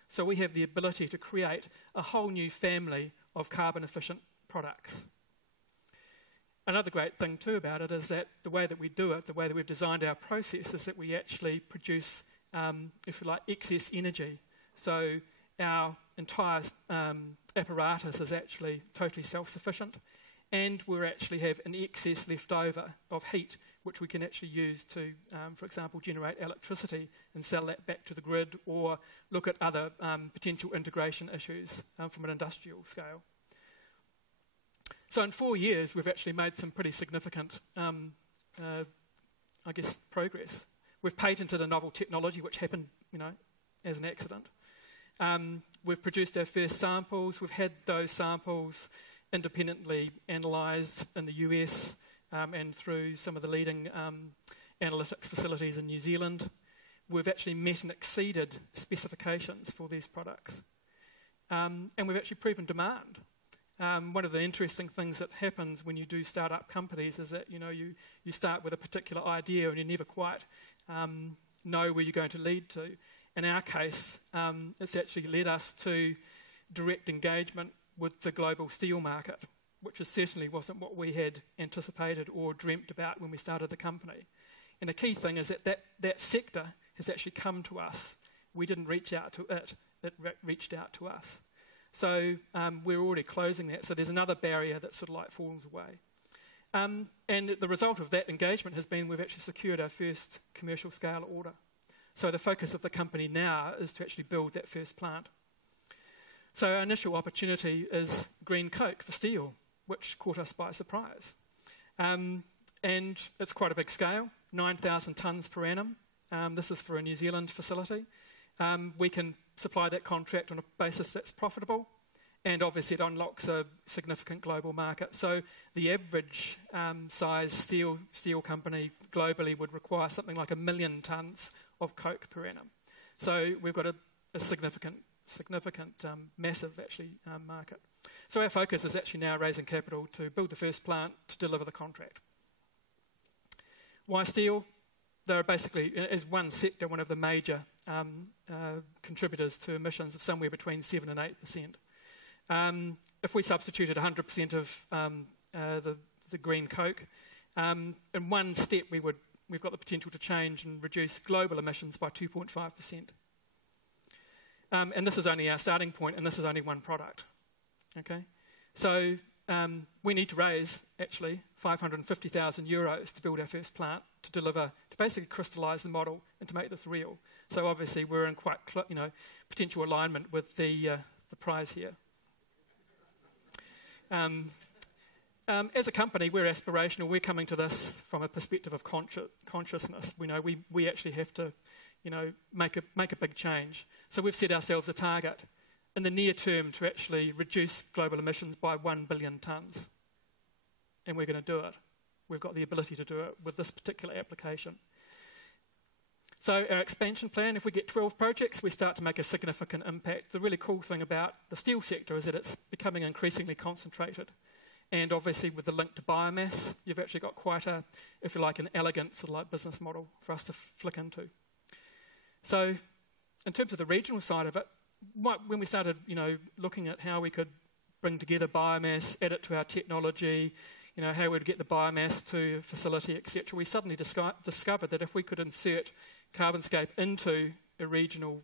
So we have the ability to create a whole new family of carbon-efficient products. Another great thing too about it is that the way that we do it, the way that we've designed our process, is that we actually produce, if you like, excess energy. So our entire apparatus is actually totally self-sufficient, and we actually have an excess left over of heat, which we can actually use to, for example, generate electricity and sell that back to the grid, or look at other potential integration issues from an industrial scale. So in 4 years, we've actually made some pretty significant, I guess, progress. We've patented a novel technology, which happened, as an accident. We've produced our first samples. We've had those samples independently analysed in the US and through some of the leading analytics facilities in New Zealand. We've actually met and exceeded specifications for these products. And we've actually proven demand. One of the interesting things that happens when you do start up companies is that you start with a particular idea and you never quite know where you're going to lead to. In our case, it's actually led us to direct engagement with the global steel market, which certainly wasn't what we had anticipated or dreamt about when we started the company. And the key thing is that sector has actually come to us. We didn't reach out to it, it reached out to us. So we're already closing that, so there's another barrier that sort of like falls away. And the result of that engagement has been we've actually secured our first commercial scale order. So the focus of the company now is to actually build that first plant. So our initial opportunity is green coke for steel, which caught us by surprise. And it's quite a big scale, 9,000 tonnes per annum. This is for a New Zealand facility. We can supply that contract on a basis that's profitable, and obviously it unlocks a significant global market. So the average size steel company globally would require something like 1 million tonnes of coke per annum. So we've got a significant, massive actually market. So our focus is actually now raising capital to build the first plant to deliver the contract. Why steel? They're basically, as one sector, one of the major contributors to emissions of somewhere between 7 and 8%. If we substituted 100% of the green coke, in one step we've got the potential to change and reduce global emissions by 2.5%. And this is only our starting point, and this is only one product. Okay, so we need to raise actually €550,000 to build our first plant to basically crystallise the model and to make this real. So obviously we're in quite potential alignment with the prize here. As a company, we're aspirational. We're coming to this from a perspective of consciousness. We actually have to make a big change. So we've set ourselves a target in the near term to actually reduce global emissions by 1 billion tonnes. And we're going to do it. We've got the ability to do it with this particular application. So our expansion plan, if we get 12 projects, we start to make a significant impact. The really cool thing about the steel sector is that it's becoming increasingly concentrated. And obviously with the link to biomass, you've actually got quite a, if you like, an elegant sort of like business model for us to flick into. So in terms of the regional side of it, when we started looking at how we could bring together biomass, add it to our technology, how we'd get the biomass to a facility, etc., we suddenly discovered that if we could insert Carbonscape into a regional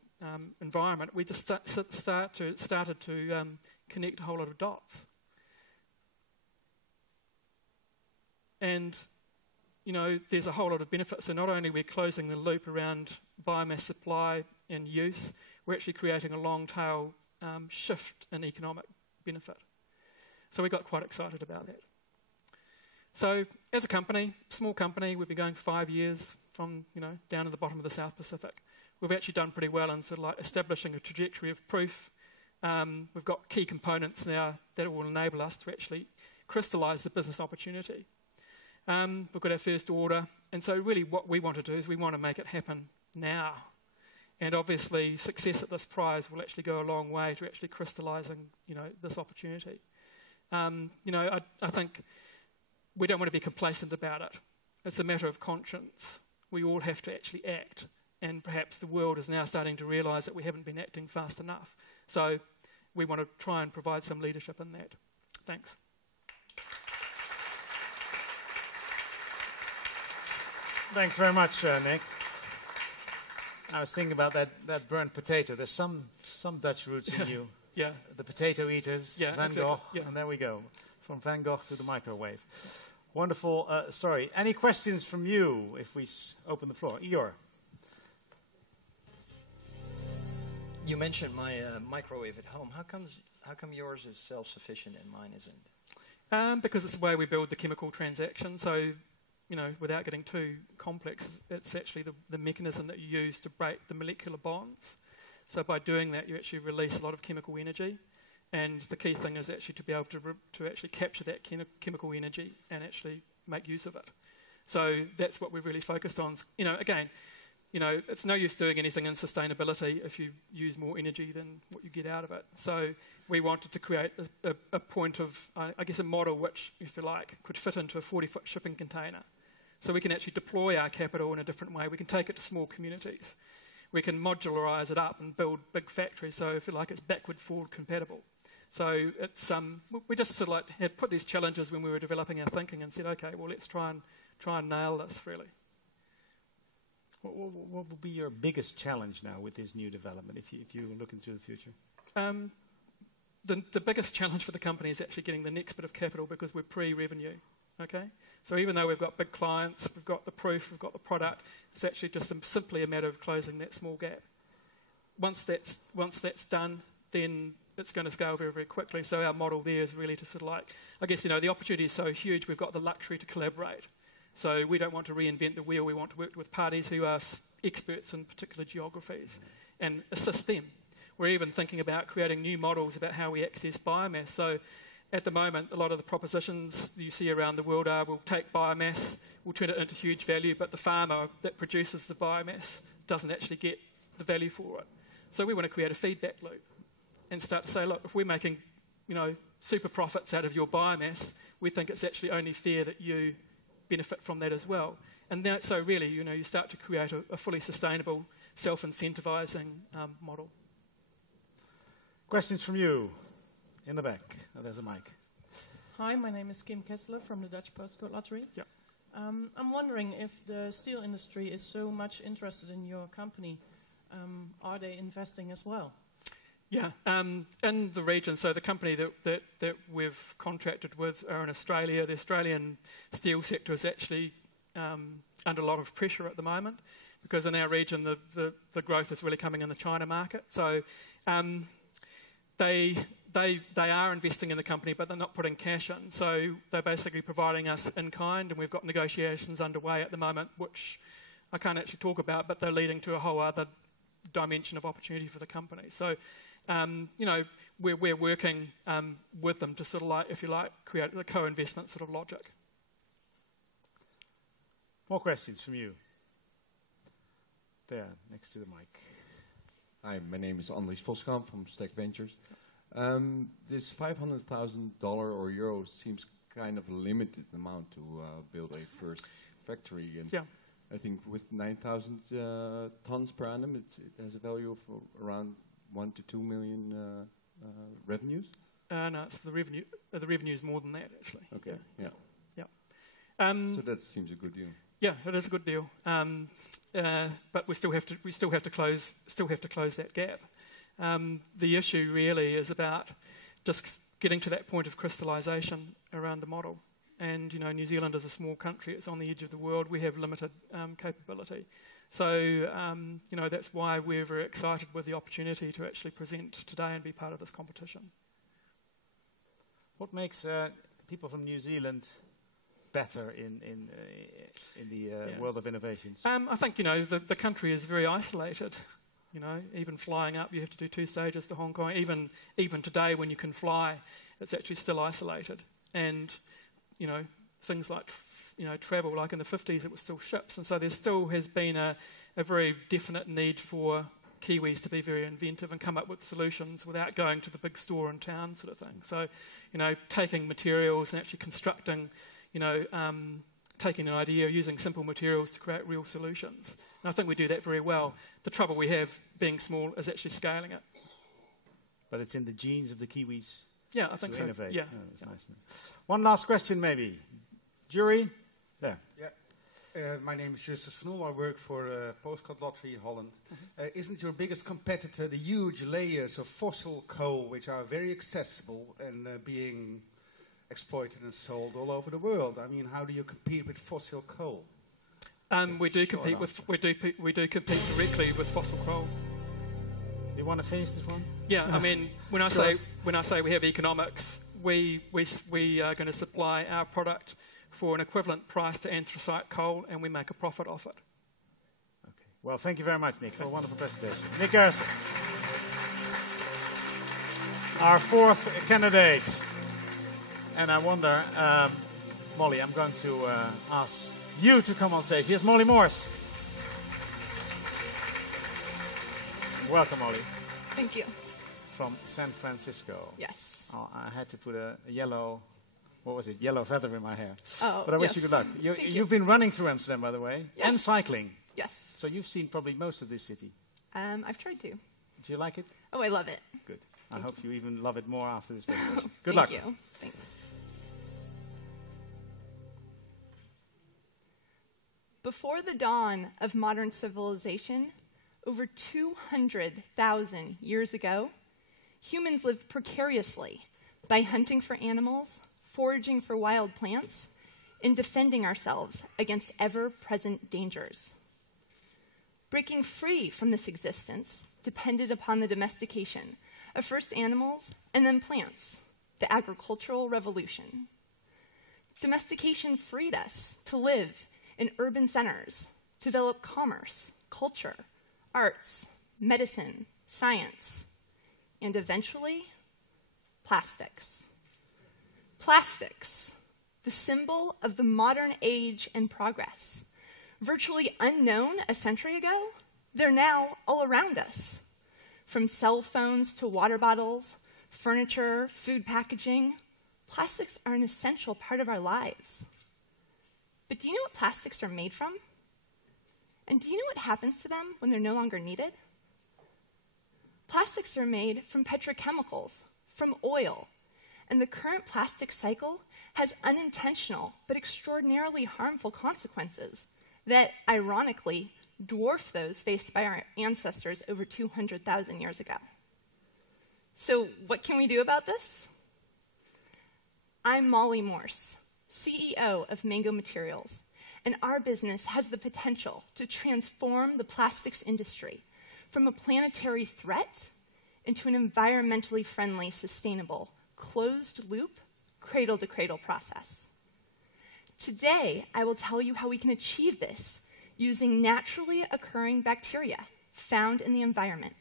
environment, we just started to connect a whole lot of dots. And there's a whole lot of benefits. So not only we're closing the loop around biomass supply and use, we're actually creating a long tail shift in economic benefit. So we got quite excited about that. So as a company, small company, we've been going for 5 years from down at the bottom of the South Pacific. We've actually done pretty well in sort of like establishing a trajectory of proof. We've got key components now that will enable us to actually crystallise the business opportunity. We've got our first order, and so really what we want to do is we want to make it happen now. And obviously success at this prize will actually go a long way to actually crystallising this opportunity. I think we don't want to be complacent about it. It's a matter of conscience. We all have to actually act, and perhaps the world is now starting to realise that we haven't been acting fast enough. So we want to try and provide some leadership in that. Thanks. Thanks very much, Nick. I was thinking about that burnt potato. There's some Dutch roots in you. Yeah. The potato eaters, Yeah, Van exactly. Gogh, Yeah. and there we go. From Van Gogh to the microwave. Wonderful story. Any questions from you if we open the floor? Igor. You mentioned my microwave at home. How come yours is self-sufficient and mine isn't? Because it's the way we build the chemical transaction. So, without getting too complex, it's actually the mechanism that you use to break the molecular bonds. So by doing that, you actually release a lot of chemical energy. And the key thing is actually to be able to actually capture that chemical energy and actually make use of it. So that's what we're really focused on. Again, it's no use doing anything in sustainability if you use more energy than what you get out of it. So we wanted to create a point of, I guess, a model which, if you like, could fit into a 40-foot shipping container. So we can actually deploy our capital in a different way. We can take it to small communities. We can modularize it up and build big factories. So if you like, it's backward-forward compatible. So it's we just sort of like had put these challenges when we were developing our thinking and said, okay, well, let's try and nail this, really. What will be your biggest challenge now with this new development, if you look into the future? The biggest challenge for the company is actually getting the next bit of capital because we're pre-revenue. Okay, so even though we've got big clients, we've got the proof, we've got the product, it's actually just simply a matter of closing that small gap. Once that's done, then it's going to scale very, very quickly. So our model there is really to sort of like, I guess, the opportunity is so huge, we've got the luxury to collaborate. So we don't want to reinvent the wheel. We want to work with parties who are experts in particular geographies and assist them. We're even thinking about creating new models about how we access biomass. So at the moment, a lot of the propositions you see around the world are we'll take biomass, we'll turn it into huge value, but the farmer that produces the biomass doesn't actually get the value for it. So we want to create a feedback loop and start to say, look, if we're making, super profits out of your biomass, we think it's actually only fair that you benefit from that as well. And then, so really, you start to create a fully sustainable, self-incentivizing model. Questions from you in the back. Oh, there's a mic. Hi, my name is Kim Kessler from the Dutch Postcode Lottery. Yeah. I'm wondering if the steel industry is so much interested in your company. Are they investing as well? Yeah, in the region, so the company that we've contracted with are in Australia. The Australian steel sector is actually under a lot of pressure at the moment because in our region the growth is really coming in the China market. So they are investing in the company, but they're not putting cash in. So they're basically providing us in kind, and we've got negotiations underway at the moment, which I can't actually talk about, but they're leading to a whole other dimension of opportunity for the company. So, we're working with them to sort of like, if you like, create a co-investment sort of logic. More questions from you. There, next to the mic. Hi, my name is Andries Voskamp from Stig Ventures. This $500,000 or euro seems kind of a limited amount to build a first factory. And yeah. I think with 9,000 tons per annum, it has a value of around 1 to 2 million revenues. No, it's the revenue. The revenue is more than that, actually. Okay. Yeah. So that seems a good deal. Yeah, it is a good deal. But we still have to close that gap. The issue really is about just getting to that point of crystallisation around the model. And New Zealand is a small country; it's on the edge of the world. We have limited capability, so that's why we're very excited with the opportunity to actually present today and be part of this competition. What makes people from New Zealand better in the world of innovations? I think the country is very isolated. Even flying up, you have to do 2 stages to Hong Kong. Even today, when you can fly, it's actually still isolated. And things like travel, like in the 50s, it was still ships, and so there still has been a very definite need for Kiwis to be very inventive and come up with solutions without going to the big store in town, sort of thing. So, taking materials and actually constructing, taking an idea, using simple materials to create real solutions. And I think we do that very well. The trouble we have, being small, is actually scaling it. But it's in the genes of the Kiwis. Yeah, I think so. Innovate. Yeah, that's nice. One last question, maybe. Jury? There. Yeah. My name is Justus van Oel. I work for Postcode Lottery in Holland. Isn't your biggest competitor the huge layers of fossil coal, which are very accessible and being exploited and sold all over the world? I mean, how do you compete with fossil coal? We do compete directly with fossil coal. You want to finish this one? Yeah, I mean, when I say we have economics, we are going to supply our product for an equivalent price to anthracite coal, and we make a profit off it. Okay. Well, thank you very much, Nick, for a wonderful presentation. Nick Gerritsen. Our fourth candidate. And I wonder, Molly, I'm going to ask you to come on stage. Here's Molly Morse. Welcome, Molly. Thank you. From San Francisco. Yes. Oh, I had to put a yellow, yellow feather in my hair. Oh, but I wish you good luck. You've been running through Amsterdam, by the way, and cycling. Yes. So you've seen probably most of this city. I've tried to. Do you like it? Oh, I love it. Good. I hope you even love it more after this presentation. Good luck. Thank you. Thanks. Before the dawn of modern civilization, over 200,000 years ago, humans lived precariously by hunting for animals, foraging for wild plants, and defending ourselves against ever-present dangers. Breaking free from this existence depended upon the domestication of first animals and then plants, the agricultural revolution. Domestication freed us to live in urban centers, develop commerce, culture, arts, medicine, science, and eventually, plastics. Plastics, the symbol of the modern age and progress. Virtually unknown a century ago, they're now all around us. From cell phones to water bottles, furniture, food packaging, plastics are an essential part of our lives. But do you know what plastics are made from? And do you know what happens to them when they're no longer needed? Plastics are made from petrochemicals, from oil, and the current plastic cycle has unintentional but extraordinarily harmful consequences that, ironically, dwarf those faced by our ancestors over 200,000 years ago. So what can we do about this? I'm Molly Morse, CEO of Mango Materials, and our business has the potential to transform the plastics industry from a planetary threat into an environmentally friendly, sustainable, closed-loop, cradle-to-cradle process. Today, I will tell you how we can achieve this using naturally occurring bacteria found in the environment,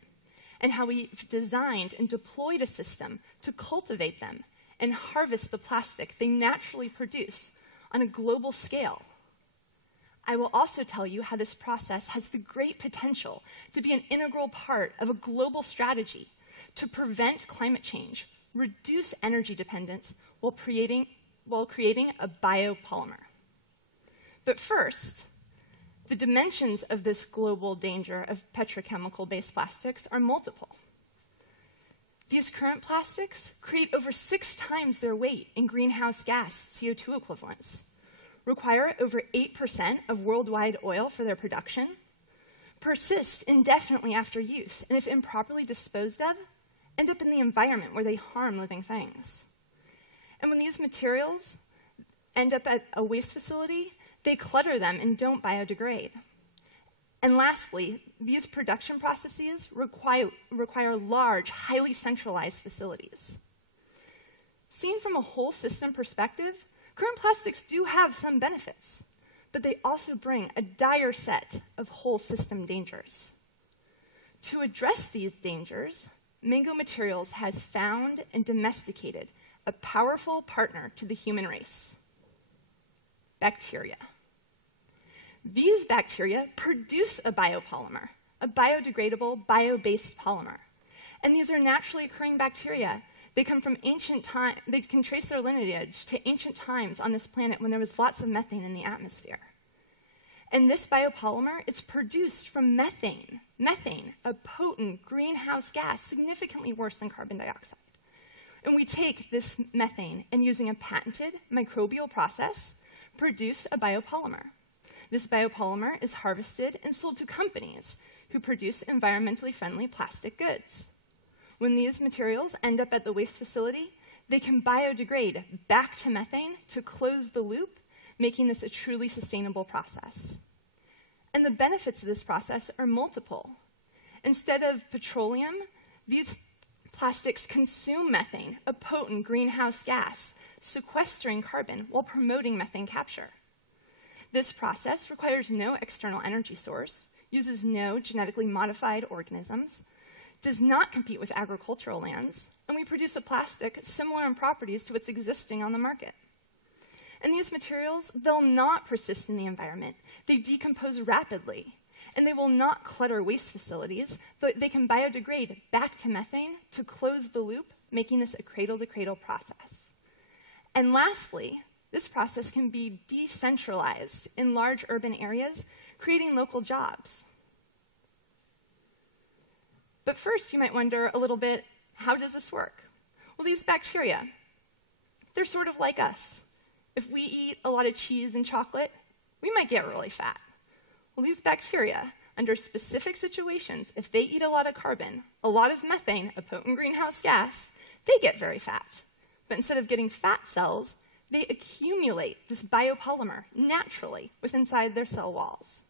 and how we've designed and deployed a system to cultivate them and harvest the plastic they naturally produce on a global scale. I will also tell you how this process has the great potential to be an integral part of a global strategy to prevent climate change, reduce energy dependence, while creating a biopolymer. But first, the dimensions of this global danger of petrochemical-based plastics are multiple. These current plastics create over 6 times their weight in greenhouse gas CO2 equivalents, require over 8% of worldwide oil for their production, persist indefinitely after use, and if improperly disposed of, end up in the environment where they harm living things. And when these materials end up at a waste facility, they clutter them and don't biodegrade. And lastly, these production processes require large, highly centralized facilities. Seen from a whole system perspective, current plastics do have some benefits, but they also bring a dire set of whole system dangers. To address these dangers, Mango Materials has found and domesticated a powerful partner to the human race: bacteria. These bacteria produce a biopolymer, a biodegradable, bio-based polymer. And these are naturally occurring bacteria. They come from ancient times. They can trace their lineage to ancient times on this planet when there was lots of methane in the atmosphere. And this biopolymer, it's produced from methane. Methane, a potent greenhouse gas, significantly worse than carbon dioxide. And we take this methane and, using a patented microbial process, produce a biopolymer. This biopolymer is harvested and sold to companies who produce environmentally friendly plastic goods. When these materials end up at the waste facility, they can biodegrade back to methane to close the loop, making this a truly sustainable process. And the benefits of this process are multiple. Instead of petroleum, these plastics consume methane, a potent greenhouse gas, sequestering carbon while promoting methane capture. This process requires no external energy source, uses no genetically modified organisms, does not compete with agricultural lands, and we produce a plastic similar in properties to what's existing on the market. And these materials, they'll not persist in the environment. They decompose rapidly, and they will not clutter waste facilities, but they can biodegrade back to methane to close the loop, making this a cradle-to-cradle process. And lastly, this process can be decentralized in large urban areas, creating local jobs. But first, you might wonder a little bit, how does this work? Well, these bacteria, they're sort of like us. If we eat a lot of cheese and chocolate, we might get really fat. Well, these bacteria, under specific situations, if they eat a lot of carbon, a lot of methane, a potent greenhouse gas, they get very fat. But instead of getting fat cells, they accumulate this biopolymer naturally within inside their cell walls.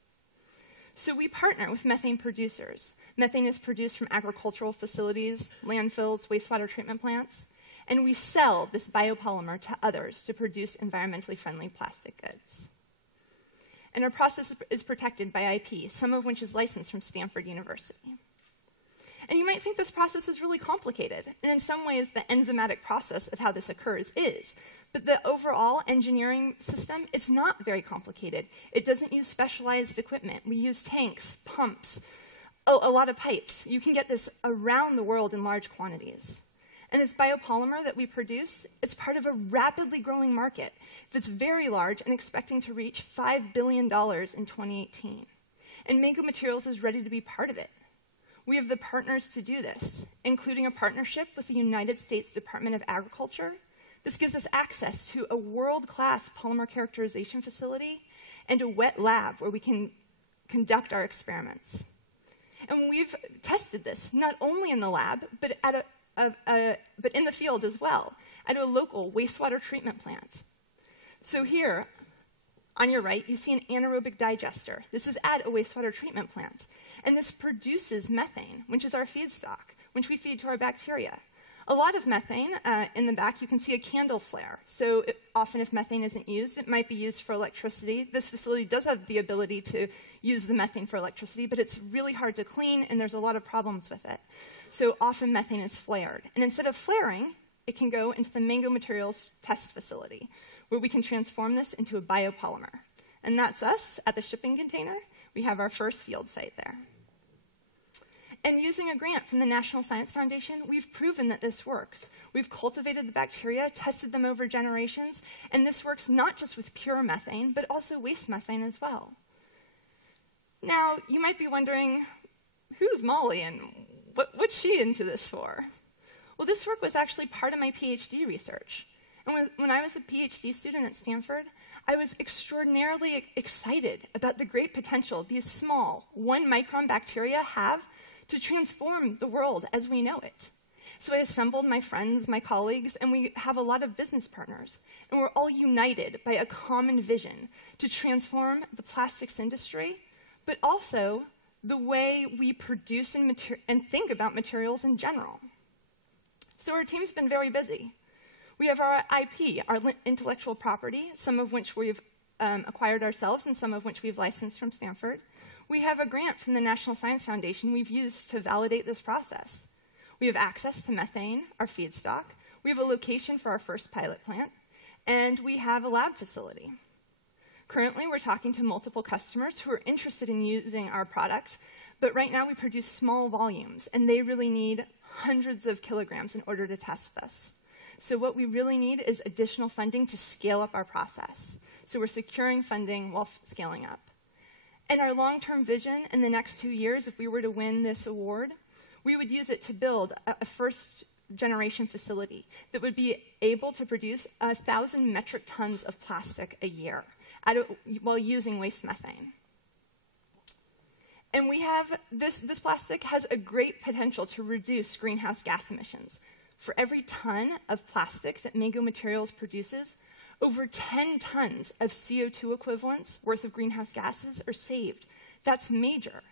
So we partner with methane producers. Methane is produced from agricultural facilities, landfills, wastewater treatment plants, and we sell this biopolymer to others to produce environmentally friendly plastic goods. And our process is protected by IP, some of which is licensed from Stanford University. And you might think this process is really complicated, and in some ways the enzymatic process of how this occurs is. But the overall engineering system, it's not very complicated. It doesn't use specialized equipment. We use tanks, pumps, a lot of pipes. You can get this around the world in large quantities. And this biopolymer that we produce, it's part of a rapidly growing market that's very large and expecting to reach $5 billion in 2018. And Mango Materials is ready to be part of it. We have the partners to do this, including a partnership with the United States Department of Agriculture. This gives us access to a world-class polymer characterization facility and a wet lab where we can conduct our experiments. And we've tested this not only in the lab, but but in the field as well, at a local wastewater treatment plant. So here, on your right, you see an anaerobic digester. This is at a wastewater treatment plant. And this produces methane, which is our feedstock, which we feed to our bacteria. A lot of methane, in the back, you can see a candle flare. So often if methane isn't used, it might be used for electricity. This facility does have the ability to use the methane for electricity, but it's really hard to clean, and there's a lot of problems with it. So often methane is flared. And instead of flaring, it can go into the Mango Materials test facility, where we can transform this into a biopolymer. And that's us at the shipping container. We have our first field site there. And using a grant from the National Science Foundation, we've proven that this works. We've cultivated the bacteria, tested them over generations, and this works not just with pure methane, but also waste methane as well. Now, you might be wondering, who's Molly and what's she into this for? Well, this work was actually part of my PhD research. And when I was a PhD student at Stanford, I was extraordinarily excited about the great potential these small 1-micron bacteria have to transform the world as we know it. So I assembled my friends, my colleagues, and we have a lot of business partners. And we're all united by a common vision to transform the plastics industry, but also the way we produce and think about materials in general. So our team's been very busy. We have our IP, our intellectual property, some of which we've acquired ourselves and some of which we've licensed from Stanford. We have a grant from the National Science Foundation we've used to validate this process. We have access to methane, our feedstock. We have a location for our first pilot plant. And we have a lab facility. Currently, we're talking to multiple customers who are interested in using our product, but right now we produce small volumes, and they really need hundreds of kilograms in order to test this. So what we really need is additional funding to scale up our process. So we're securing funding while scaling up. And our long-term vision in the next 2 years, if we were to win this award, we would use it to build a first-generation facility that would be able to produce 1,000 metric tons of plastic a year while using waste methane. And we have this plastic has a great potential to reduce greenhouse gas emissions. For every ton of plastic that Mango Materials produces, over 10 tons of CO2 equivalents worth of greenhouse gases are saved. That's major.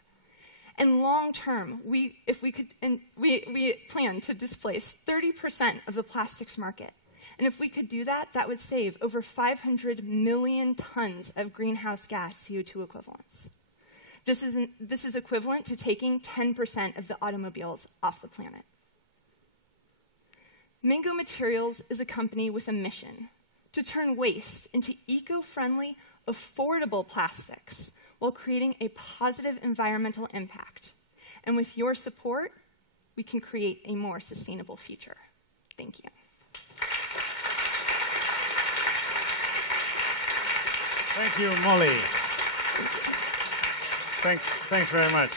And long term, we plan to displace 30% of the plastics market. And if we could do that, that would save over 500 million tons of greenhouse gas CO2 equivalents. This is equivalent to taking 10% of the automobiles off the planet. Mango Materials is a company with a mission to turn waste into eco-friendly, affordable plastics while creating a positive environmental impact. And with your support, we can create a more sustainable future. Thank you. Thank you, Molly. Thanks very much.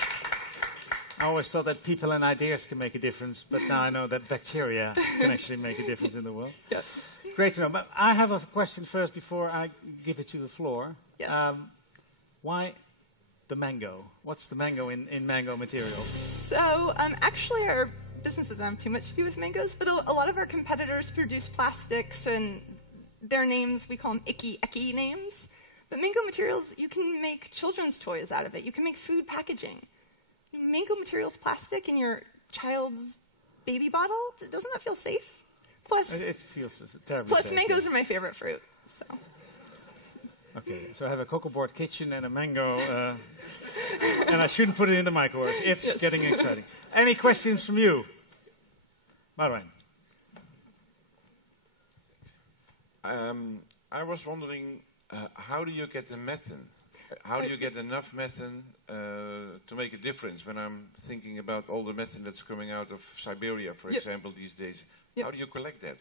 I always thought that people and ideas can make a difference, but now I know that bacteria can actually make a difference in the world. Yes. Great to know. But I have a question first before I give it to the floor. Yes. Why the mango? What's the mango in Mango Materials? So actually our businesses don't have too much to do with mangoes, but a lot of our competitors produce plastics, and their names, we call them icky names. But Mango Materials, you can make children's toys out of it. You can make food packaging. Mango Materials plastic in your child's baby bottle, doesn't that feel safe? Plus, it feels terribly plus safe. mangoes are my favorite fruit. So. Okay, so I have a cocoa board kitchen and a mango, and I shouldn't put it in the microwave. It's getting exciting. Any questions from you? Marwijn. I was wondering, how do you get the methane? How do you get enough methane to make a difference when I'm thinking about all the methane that's coming out of Siberia, for example, these days? How do you collect that?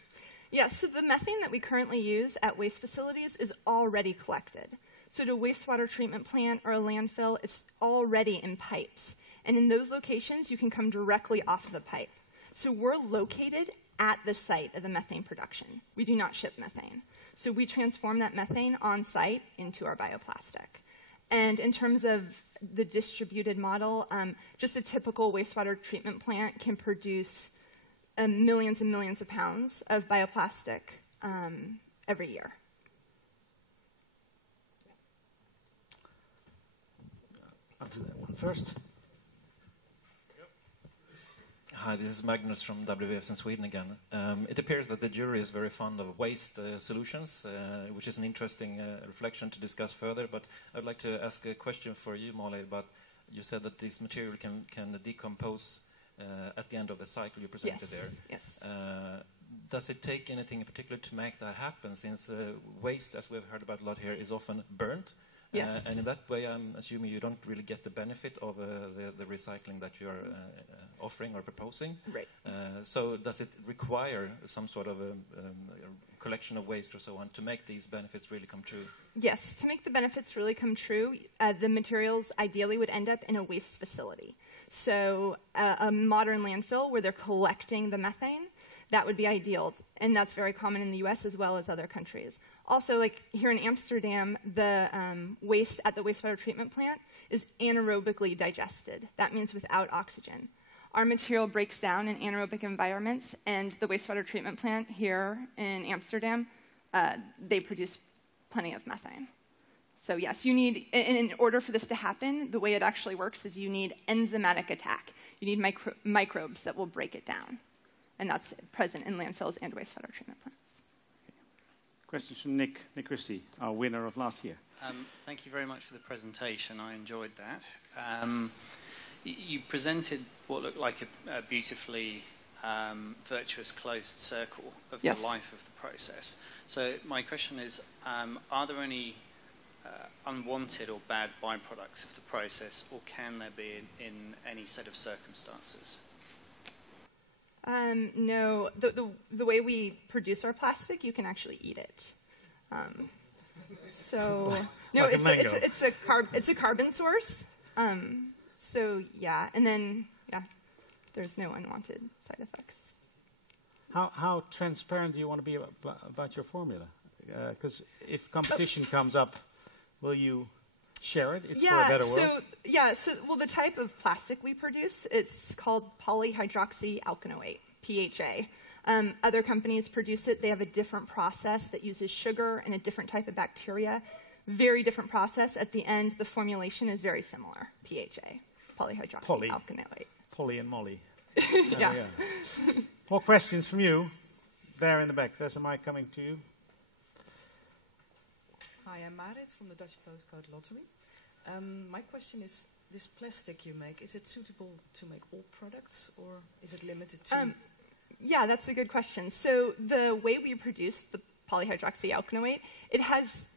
Yes, so the methane that we currently use at waste facilities is already collected. So at a wastewater treatment plant or a landfill, it's already in pipes. And in those locations, you can come directly off the pipe. So we're located at the site of the methane production. We do not ship methane. So we transform that methane on site into our bioplastic. And in terms of the distributed model, just a typical wastewater treatment plant can produce millions and millions of pounds of bioplastic every year. I'll do that one first. Hi, this is Magnus from WWF in Sweden again. It appears that the jury is very fond of waste solutions, which is an interesting reflection to discuss further. But I'd like to ask a question for you, Molly, about you said that this material can decompose at the end of the cycle you presented there. Yes. Does it take anything in particular to make that happen, since waste, as we've heard about a lot here, is often burnt? Yes. And in that way, I'm assuming you don't really get the benefit of the recycling that you're offering or proposing. Right. So does it require some sort of a collection of waste or so on to make these benefits really come true? Yes, to make the benefits really come true, the materials ideally would end up in a waste facility. So a modern landfill where they're collecting the methane, that would be ideal. And that's very common in the US as well as other countries. Also, like here in Amsterdam, the waste at the wastewater treatment plant is anaerobically digested. That means without oxygen. Our material breaks down in anaerobic environments, and the wastewater treatment plant here in Amsterdam, they produce plenty of methane. So yes, you need, in order for this to happen, the way it actually works is you need enzymatic attack. You need microbes that will break it down. And that's present in landfills and wastewater treatment plants. Questions from Nick Christie, our winner of last year. Thank you very much for the presentation. I enjoyed that. You presented what looked like a beautifully virtuous closed circle of the life of the process. So my question is, are there any unwanted or bad byproducts of the process, or can there be in any set of circumstances? No, the way we produce our plastic, you can actually eat it. So no, like it's a carbon source. So yeah, and then there's no unwanted side effects. How transparent do you want to be about your formula? Because if competition comes up Will you share it? It's for a better world. Well, the type of plastic we produce, it's called polyhydroxyalkanoate, PHA. Other companies produce it. They have a different process that uses sugar and a different type of bacteria. Very different process. At the end, the formulation is very similar, PHA, polyhydroxyalkanoate. Polly and Molly. Yeah. More questions from you. There in the back. There's a mic coming to you. Hi, I'm Marit from the Dutch Postcode Lottery. My question is, this plastic you make, is it suitable to make all products, or is it limited to... Yeah, that's a good question. So the way we produce the polyhydroxyalkanoate, it has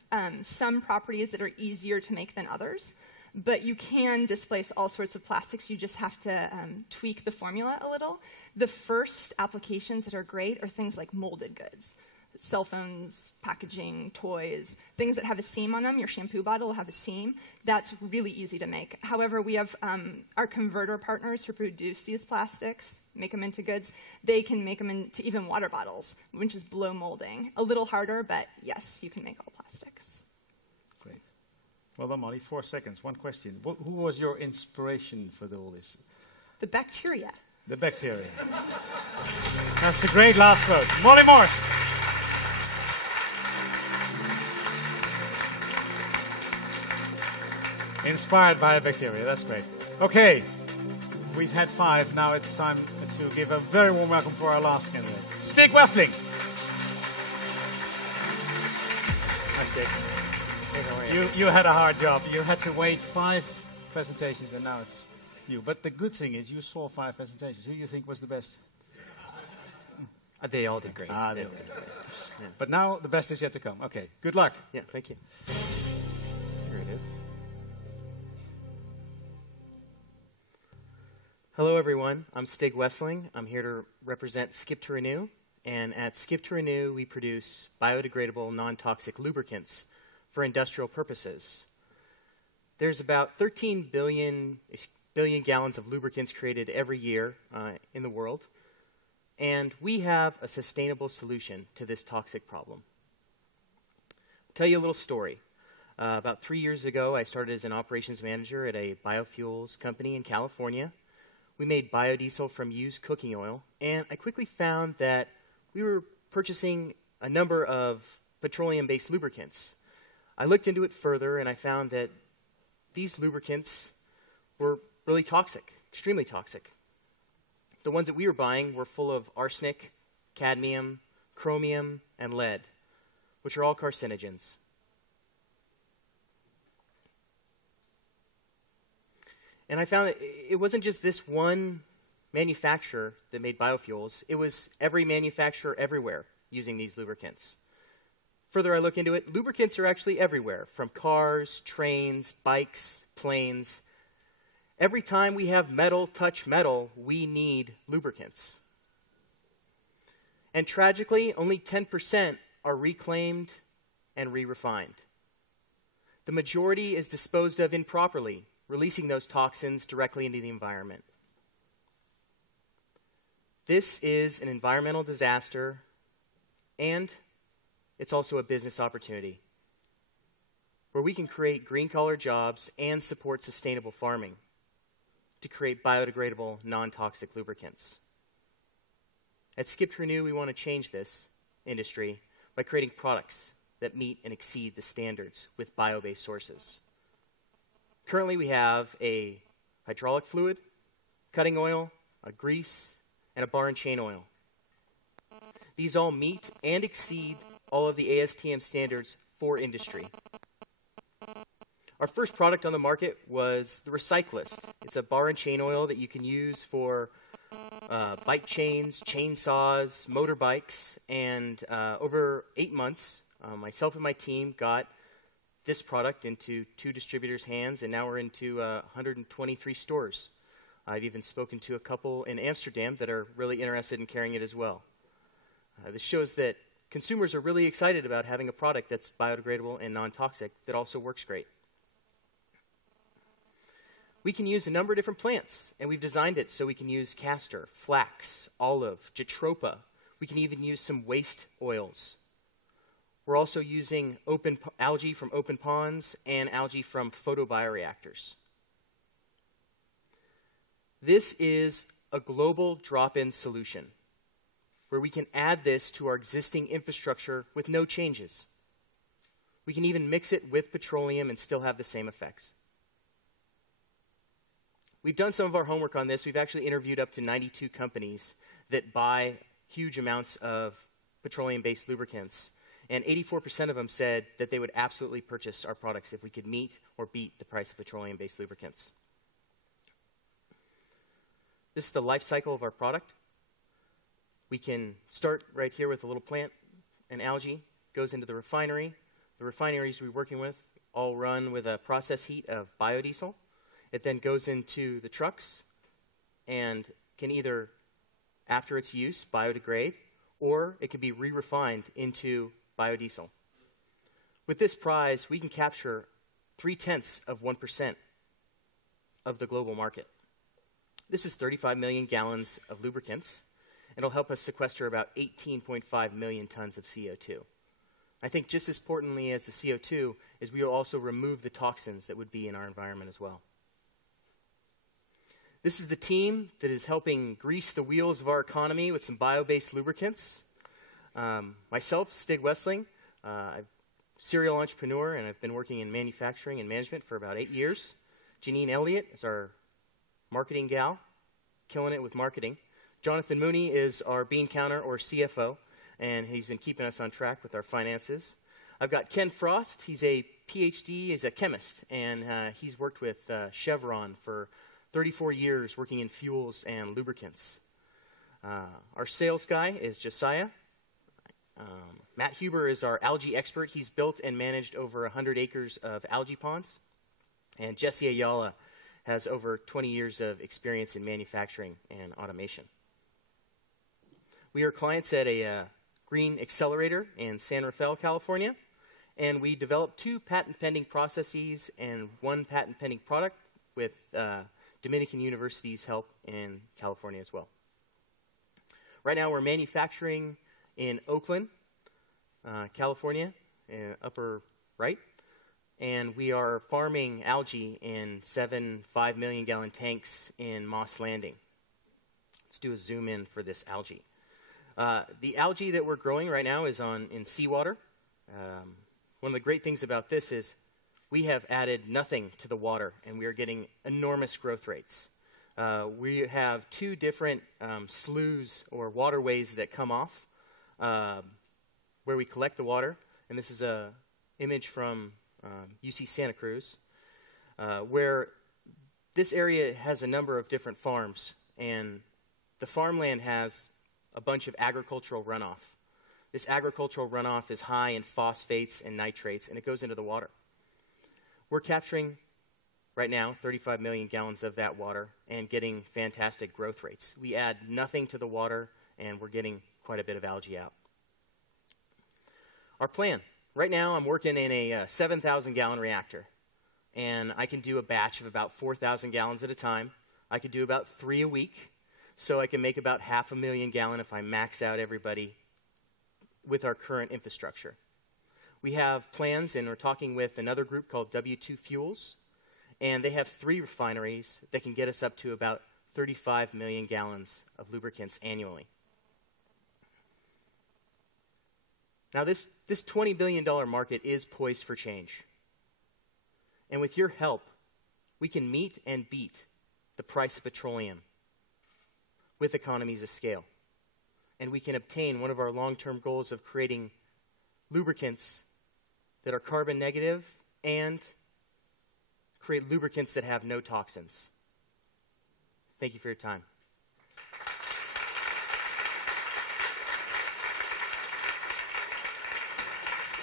some properties that are easier to make than others, but you can displace all sorts of plastics. You just have to tweak the formula a little. The first applications that are great are things like molded goods. Cell phones, packaging, toys, things that have a seam on them. Your shampoo bottle will have a seam. That's really easy to make. However, we have our converter partners who produce these plastics, make them into goods. They can make them into even water bottles, which is blow molding. A little harder, but yes, you can make all plastics. Great. Well done, Molly. 4 seconds. One question. Who was your inspiration for all this? The bacteria. The bacteria. That's a great last quote. Molly Morse. Inspired by a bacteria, that's great. Okay, we've had 5, now it's time to give a very warm welcome for our last candidate. Stig Westling! Hi Stig. You had a hard job. You had to wait 5 presentations and now it's you. But the good thing is you saw 5 presentations. Who do you think was the best? They all did great. They all did great. Yeah. But now the best is yet to come. Okay, good luck. Yeah, thank you. Here it is. Hello, everyone. I'm Stig Westling. I'm here to represent Skip to Renew. And at Skip to Renew, we produce biodegradable, non-toxic lubricants for industrial purposes. There's about 13 billion gallons of lubricants created every year in the world. And we have a sustainable solution to this toxic problem. I'll tell you a little story. About 3 years ago, I started as an operations manager at a biofuels company in California. We made biodiesel from used cooking oil, and I quickly found that we were purchasing a number of petroleum-based lubricants. I looked into it further, and I found that these lubricants were really toxic, extremely toxic. The ones that we were buying were full of arsenic, cadmium, chromium, and lead, which are all carcinogens. And I found that it wasn't just this one manufacturer that made biofuels. It was every manufacturer everywhere using these lubricants. Further I look into it, lubricants are actually everywhere, from cars, trains, bikes, planes. Every time we have metal touch metal, we need lubricants. And tragically, only 10% are reclaimed and re-refined. The majority is disposed of improperly, releasing those toxins directly into the environment. This is an environmental disaster, and it's also a business opportunity where we can create green-collar jobs and support sustainable farming to create biodegradable, non-toxic lubricants. At Skip to Renew, we want to change this industry by creating products that meet and exceed the standards with bio-based sources. Currently, we have a hydraulic fluid, cutting oil, a grease, and a bar and chain oil. These all meet and exceed all of the ASTM standards for industry. Our first product on the market was the Recyclist. It's a bar and chain oil that you can use for bike chains, chainsaws, motorbikes, and over 8 months, myself and my team got this product into 2 distributors' hands, and now we're into 123 stores. I've even spoken to a couple in Amsterdam that are really interested in carrying it as well. This shows that consumers are really excited about having a product that's biodegradable and non-toxic that also works great. We can use a number of different plants, and we've designed it so we can use castor, flax, olive, jatropha. We can even use some waste oils. We're also using algae from open ponds and algae from photobioreactors. This is a global drop-in solution where we can add this to our existing infrastructure with no changes. We can even mix it with petroleum and still have the same effects. We've done some of our homework on this. We've actually interviewed up to 92 companies that buy huge amounts of petroleum-based lubricants, and 84% of them said that they would absolutely purchase our products if we could meet or beat the price of petroleum-based lubricants. This is the life cycle of our product. We can start right here with a little plant and algae, goes into the refinery. The refineries we're working with all run with a process heat of biodiesel. It then goes into the trucks and can either, after its use, biodegrade, or it can be re-refined into biodiesel. With this prize, we can capture 0.3% of the global market. This is 35 million gallons of lubricants. It'll help us sequester about 18.5 million tons of CO2. I think just as importantly as the CO2 is we will also remove the toxins that would be in our environment as well. This is the team that is helping grease the wheels of our economy with some bio-based lubricants. Myself, Stig Westling, I'm a serial entrepreneur, and I've been working in manufacturing and management for about 8 years. Janine Elliott is our marketing gal, killing it with marketing. Jonathan Mooney is our bean counter or CFO, and he's been keeping us on track with our finances. I've got Ken Frost. He's a PhD, he's a chemist, and he's worked with Chevron for 34 years working in fuels and lubricants. Our sales guy is Josiah. Matt Huber is our algae expert. He's built and managed over 100 acres of algae ponds. And Jesse Ayala has over 20 years of experience in manufacturing and automation. We are clients at a green accelerator in San Rafael, California, and we developed 2 patent-pending processes and 1 patent-pending product with Dominican University's help in California as well. Right now we're manufacturing in Oakland, California, upper right, and we are farming algae in 7 5 million gallon tanks in Moss Landing. Let's do a zoom in for this algae. The algae that we're growing right now is in seawater. One of the great things about this is we have added nothing to the water, and we are getting enormous growth rates. We have 2 different sloughs or waterways that come off where we collect the water, and this is an image from UC Santa Cruz, where this area has a number of different farms, and the farmland has a bunch of agricultural runoff. This agricultural runoff is high in phosphates and nitrates, and it goes into the water. We're capturing, right now, 35 million gallons of that water and getting fantastic growth rates. We add nothing to the water, and we're getting quite a bit of algae out. Our plan. Right now, I'm working in a 7,000-gallon reactor, and I can do a batch of about 4,000 gallons at a time. I could do about 3 a week, so I can make about 500,000 gallon if I max out everybody with our current infrastructure. We have plans, and we're talking with another group called W2 Fuels, and they have 3 refineries that can get us up to about 35 million gallons of lubricants annually. Now, this $20 billion market is poised for change. And with your help, we can meet and beat the price of petroleum with economies of scale. And we can obtain one of our long-term goals of creating lubricants that are carbon negative and create lubricants that have no toxins. Thank you for your time.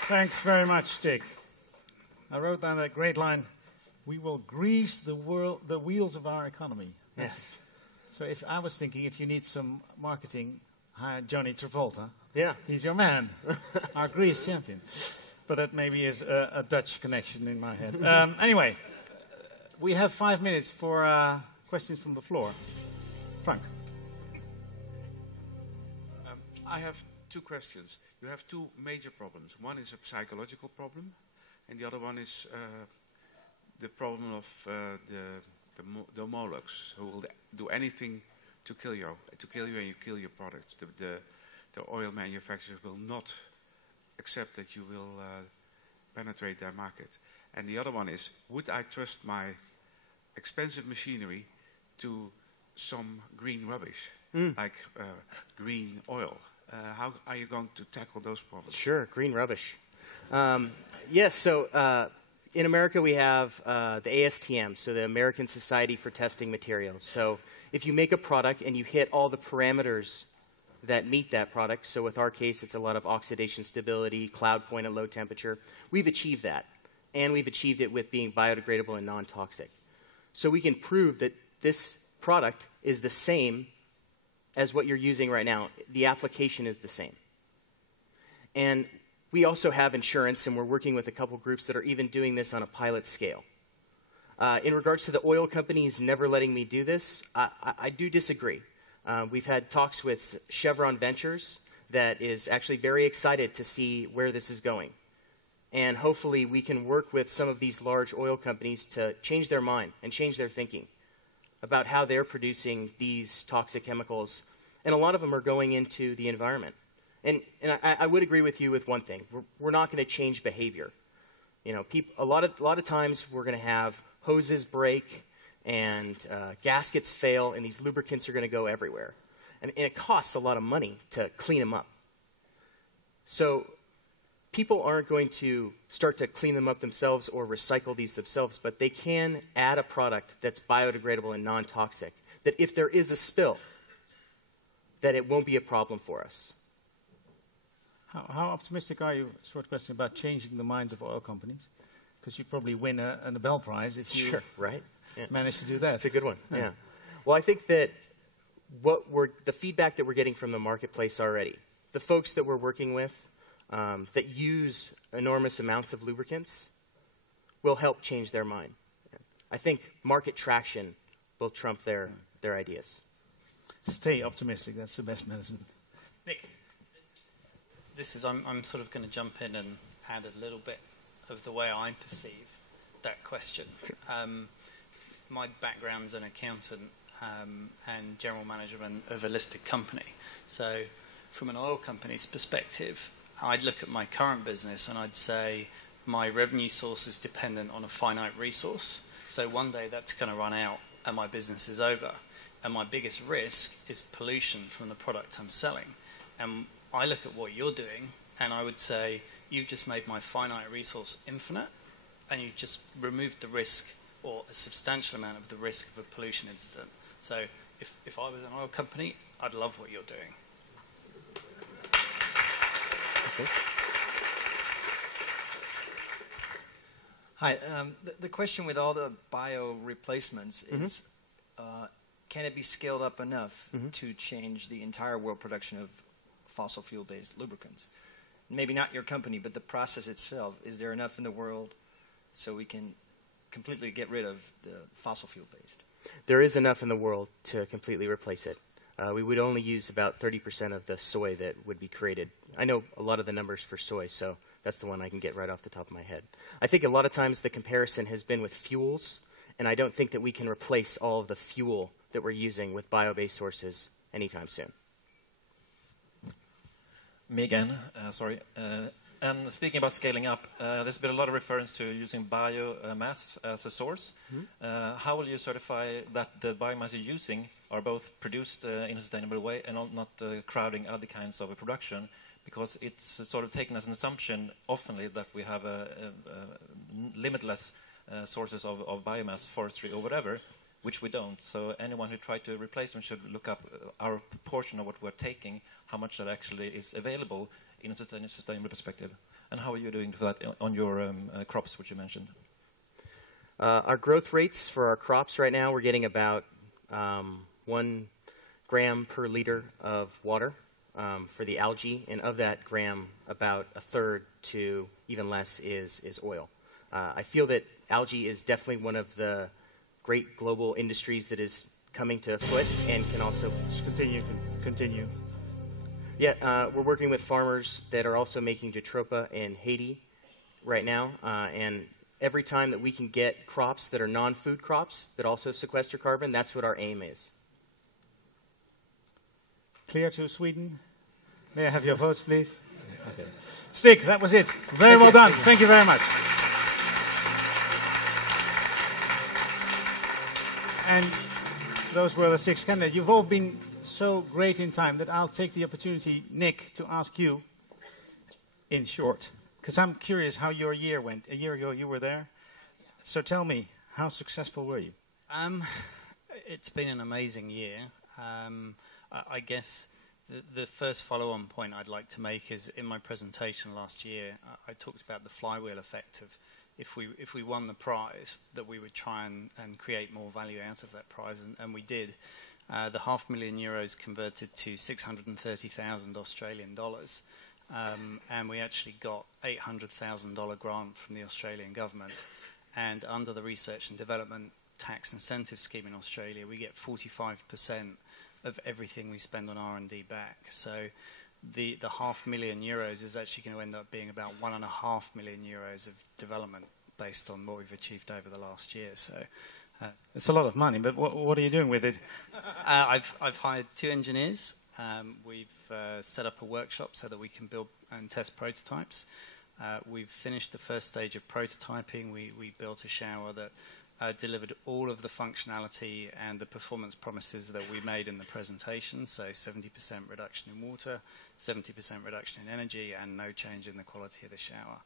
Thanks very much, Stig. I wrote down that great line, we will grease the wheels of our economy. Yes. So if I was thinking, if you need some marketing, hire Johnny Travolta. Yeah. He's your man, our grease champion. But that maybe is a Dutch connection in my head. Anyway, we have 5 minutes for questions from the floor. Frank. I have two questions. You have two major problems. One is a psychological problem, and the other one is the problem of the homologues who will do anything to kill you and you kill your products. The oil manufacturers will not accept that you will penetrate their market. And the other one is, would I trust my expensive machinery to some green rubbish, like green oil? How are you going to tackle those problems? Sure, green rubbish. Yes, so in America we have the ASTM, so the American Society for Testing Materials. So if you make a product and you hit all the parameters that meet that product, so with our case it's a lot of oxidation stability, cloud point at low temperature, we've achieved that. And we've achieved it with being biodegradable and non-toxic. So we can prove that this product is the same as what you're using right now. The application is the same. And we also have insurance, and we're working with a couple groups that are even doing this on a pilot scale. In regards to the oil companies never letting me do this, I do disagree. We've had talks with Chevron Ventures that is actually very excited to see where this is going. And hopefully we can work with some of these large oil companies to change their mind and change their thinking about how they're producing these toxic chemicals. And a lot of them are going into the environment. And I would agree with you with one thing. We're not going to change behavior. You know, a lot of times we're going to have hoses break and gaskets fail, and these lubricants are going to go everywhere. And it costs a lot of money to clean them up. So people aren't going to start to clean them up themselves or recycle these themselves, but they can add a product that's biodegradable and non-toxic, that if there is a spill, that it won't be a problem for us. How optimistic are you, short question, about changing the minds of oil companies? Because you probably win a Nobel Prize if you manage to do that. That's a good one, yeah. Well, I think that the feedback that we're getting from the marketplace already, the folks that we're working with, that use enormous amounts of lubricants will help change their mind. I think market traction will trump their ideas. Stay optimistic. That's the best medicine. Nick? I'm sort of going to jump in and add a little bit of the way I perceive that question. My background's an accountant and general management of a listed company. So from an oil company's perspective, I'd look at my current business and I'd say my revenue source is dependent on a finite resource. So one day that's going to run out and my business is over. And my biggest risk is pollution from the product I'm selling. And I look at what you're doing and I would say, you've just made my finite resource infinite and you've just removed the risk or a substantial amount of the risk of a pollution incident. So if I was an oil company, I'd love what you're doing. Okay. Hi. The question with all the bio replacements is, can it be scaled up enough to change the entire world production of fossil fuel-based lubricants? Maybe not your company, but the process itself. Is there enough in the world so we can completely get rid of the fossil fuel-based? There is enough in the world to completely replace it. We would only use about 30% of the soy that would be created. I know a lot of the numbers for soy, so that's the one I can get right off the top of my head. I think a lot of times the comparison has been with fuels, and I don't think that we can replace all of the fuel that we're using with bio-based sources anytime soon. Me again, sorry. And speaking about scaling up, there's been a lot of reference to using biomass as a source. How will you certify that the biomass you're using are both produced in a sustainable way and not crowding other kinds of production? Because it's sort of taken as an assumption oftenly that we have limitless sources of biomass, forestry or whatever, which we don't. So anyone who tries to replace them should look up our proportion of what we're taking, how much that actually is available in a sustainable perspective. And how are you doing for that on your crops, which you mentioned? Our growth rates for our crops right now, we're getting about 1 gram per liter of water for the algae, and of that gram, about a third to even less is oil. I feel that algae is definitely one of the great global industries that is coming to foot and can also... Continue. Yeah, we're working with farmers that are also making jatropha in Haiti right now, and every time that we can get crops that are non-food crops that also sequester carbon, that's what our aim is. Clear to Sweden? May I have your votes, please? Okay. Stig, that was it. Very well done. Thank you very much. And those were the 6 candidates. You've all been so great in time that I'll take the opportunity, Nick, to ask you in short, because I'm curious how your year went. A year ago you were there. So tell me, how successful were you? It's been an amazing year. I guess the first follow-on point I'd like to make is in my presentation last year, I talked about the flywheel effect of if we won the prize, that we would try and create more value out of that prize, and we did. The €500,000 converted to 630,000 Australian dollars, and we actually got $800,000 grant from the Australian government. And under the Research and Development Tax Incentive Scheme in Australia, we get 45% of everything we spend on R&D back. So the €500,000 is actually going to end up being about €1.5 million of development based on what we've achieved over the last year. So it's a lot of money, but what are you doing with it? I've hired 2 engineers. We've set up a workshop so that we can build and test prototypes. We've finished the first stage of prototyping. We built a shower that delivered all of the functionality and the performance promises that we made in the presentation, so 70% reduction in water, 70% reduction in energy, and no change in the quality of the shower.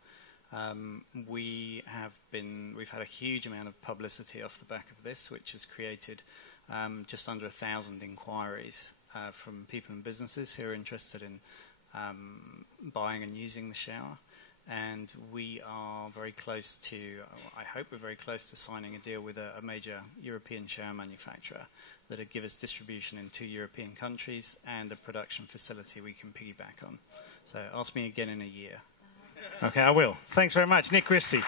We've had a huge amount of publicity off the back of this, which has created just under 1,000 inquiries from people and businesses who are interested in buying and using the shower. And we are very close to, I hope we're very close to signing a deal with a major European shower manufacturer that will give us distribution in 2 European countries and a production facility we can piggyback on. So ask me again in a year. Okay, I will. Thanks very much. Nick Christie.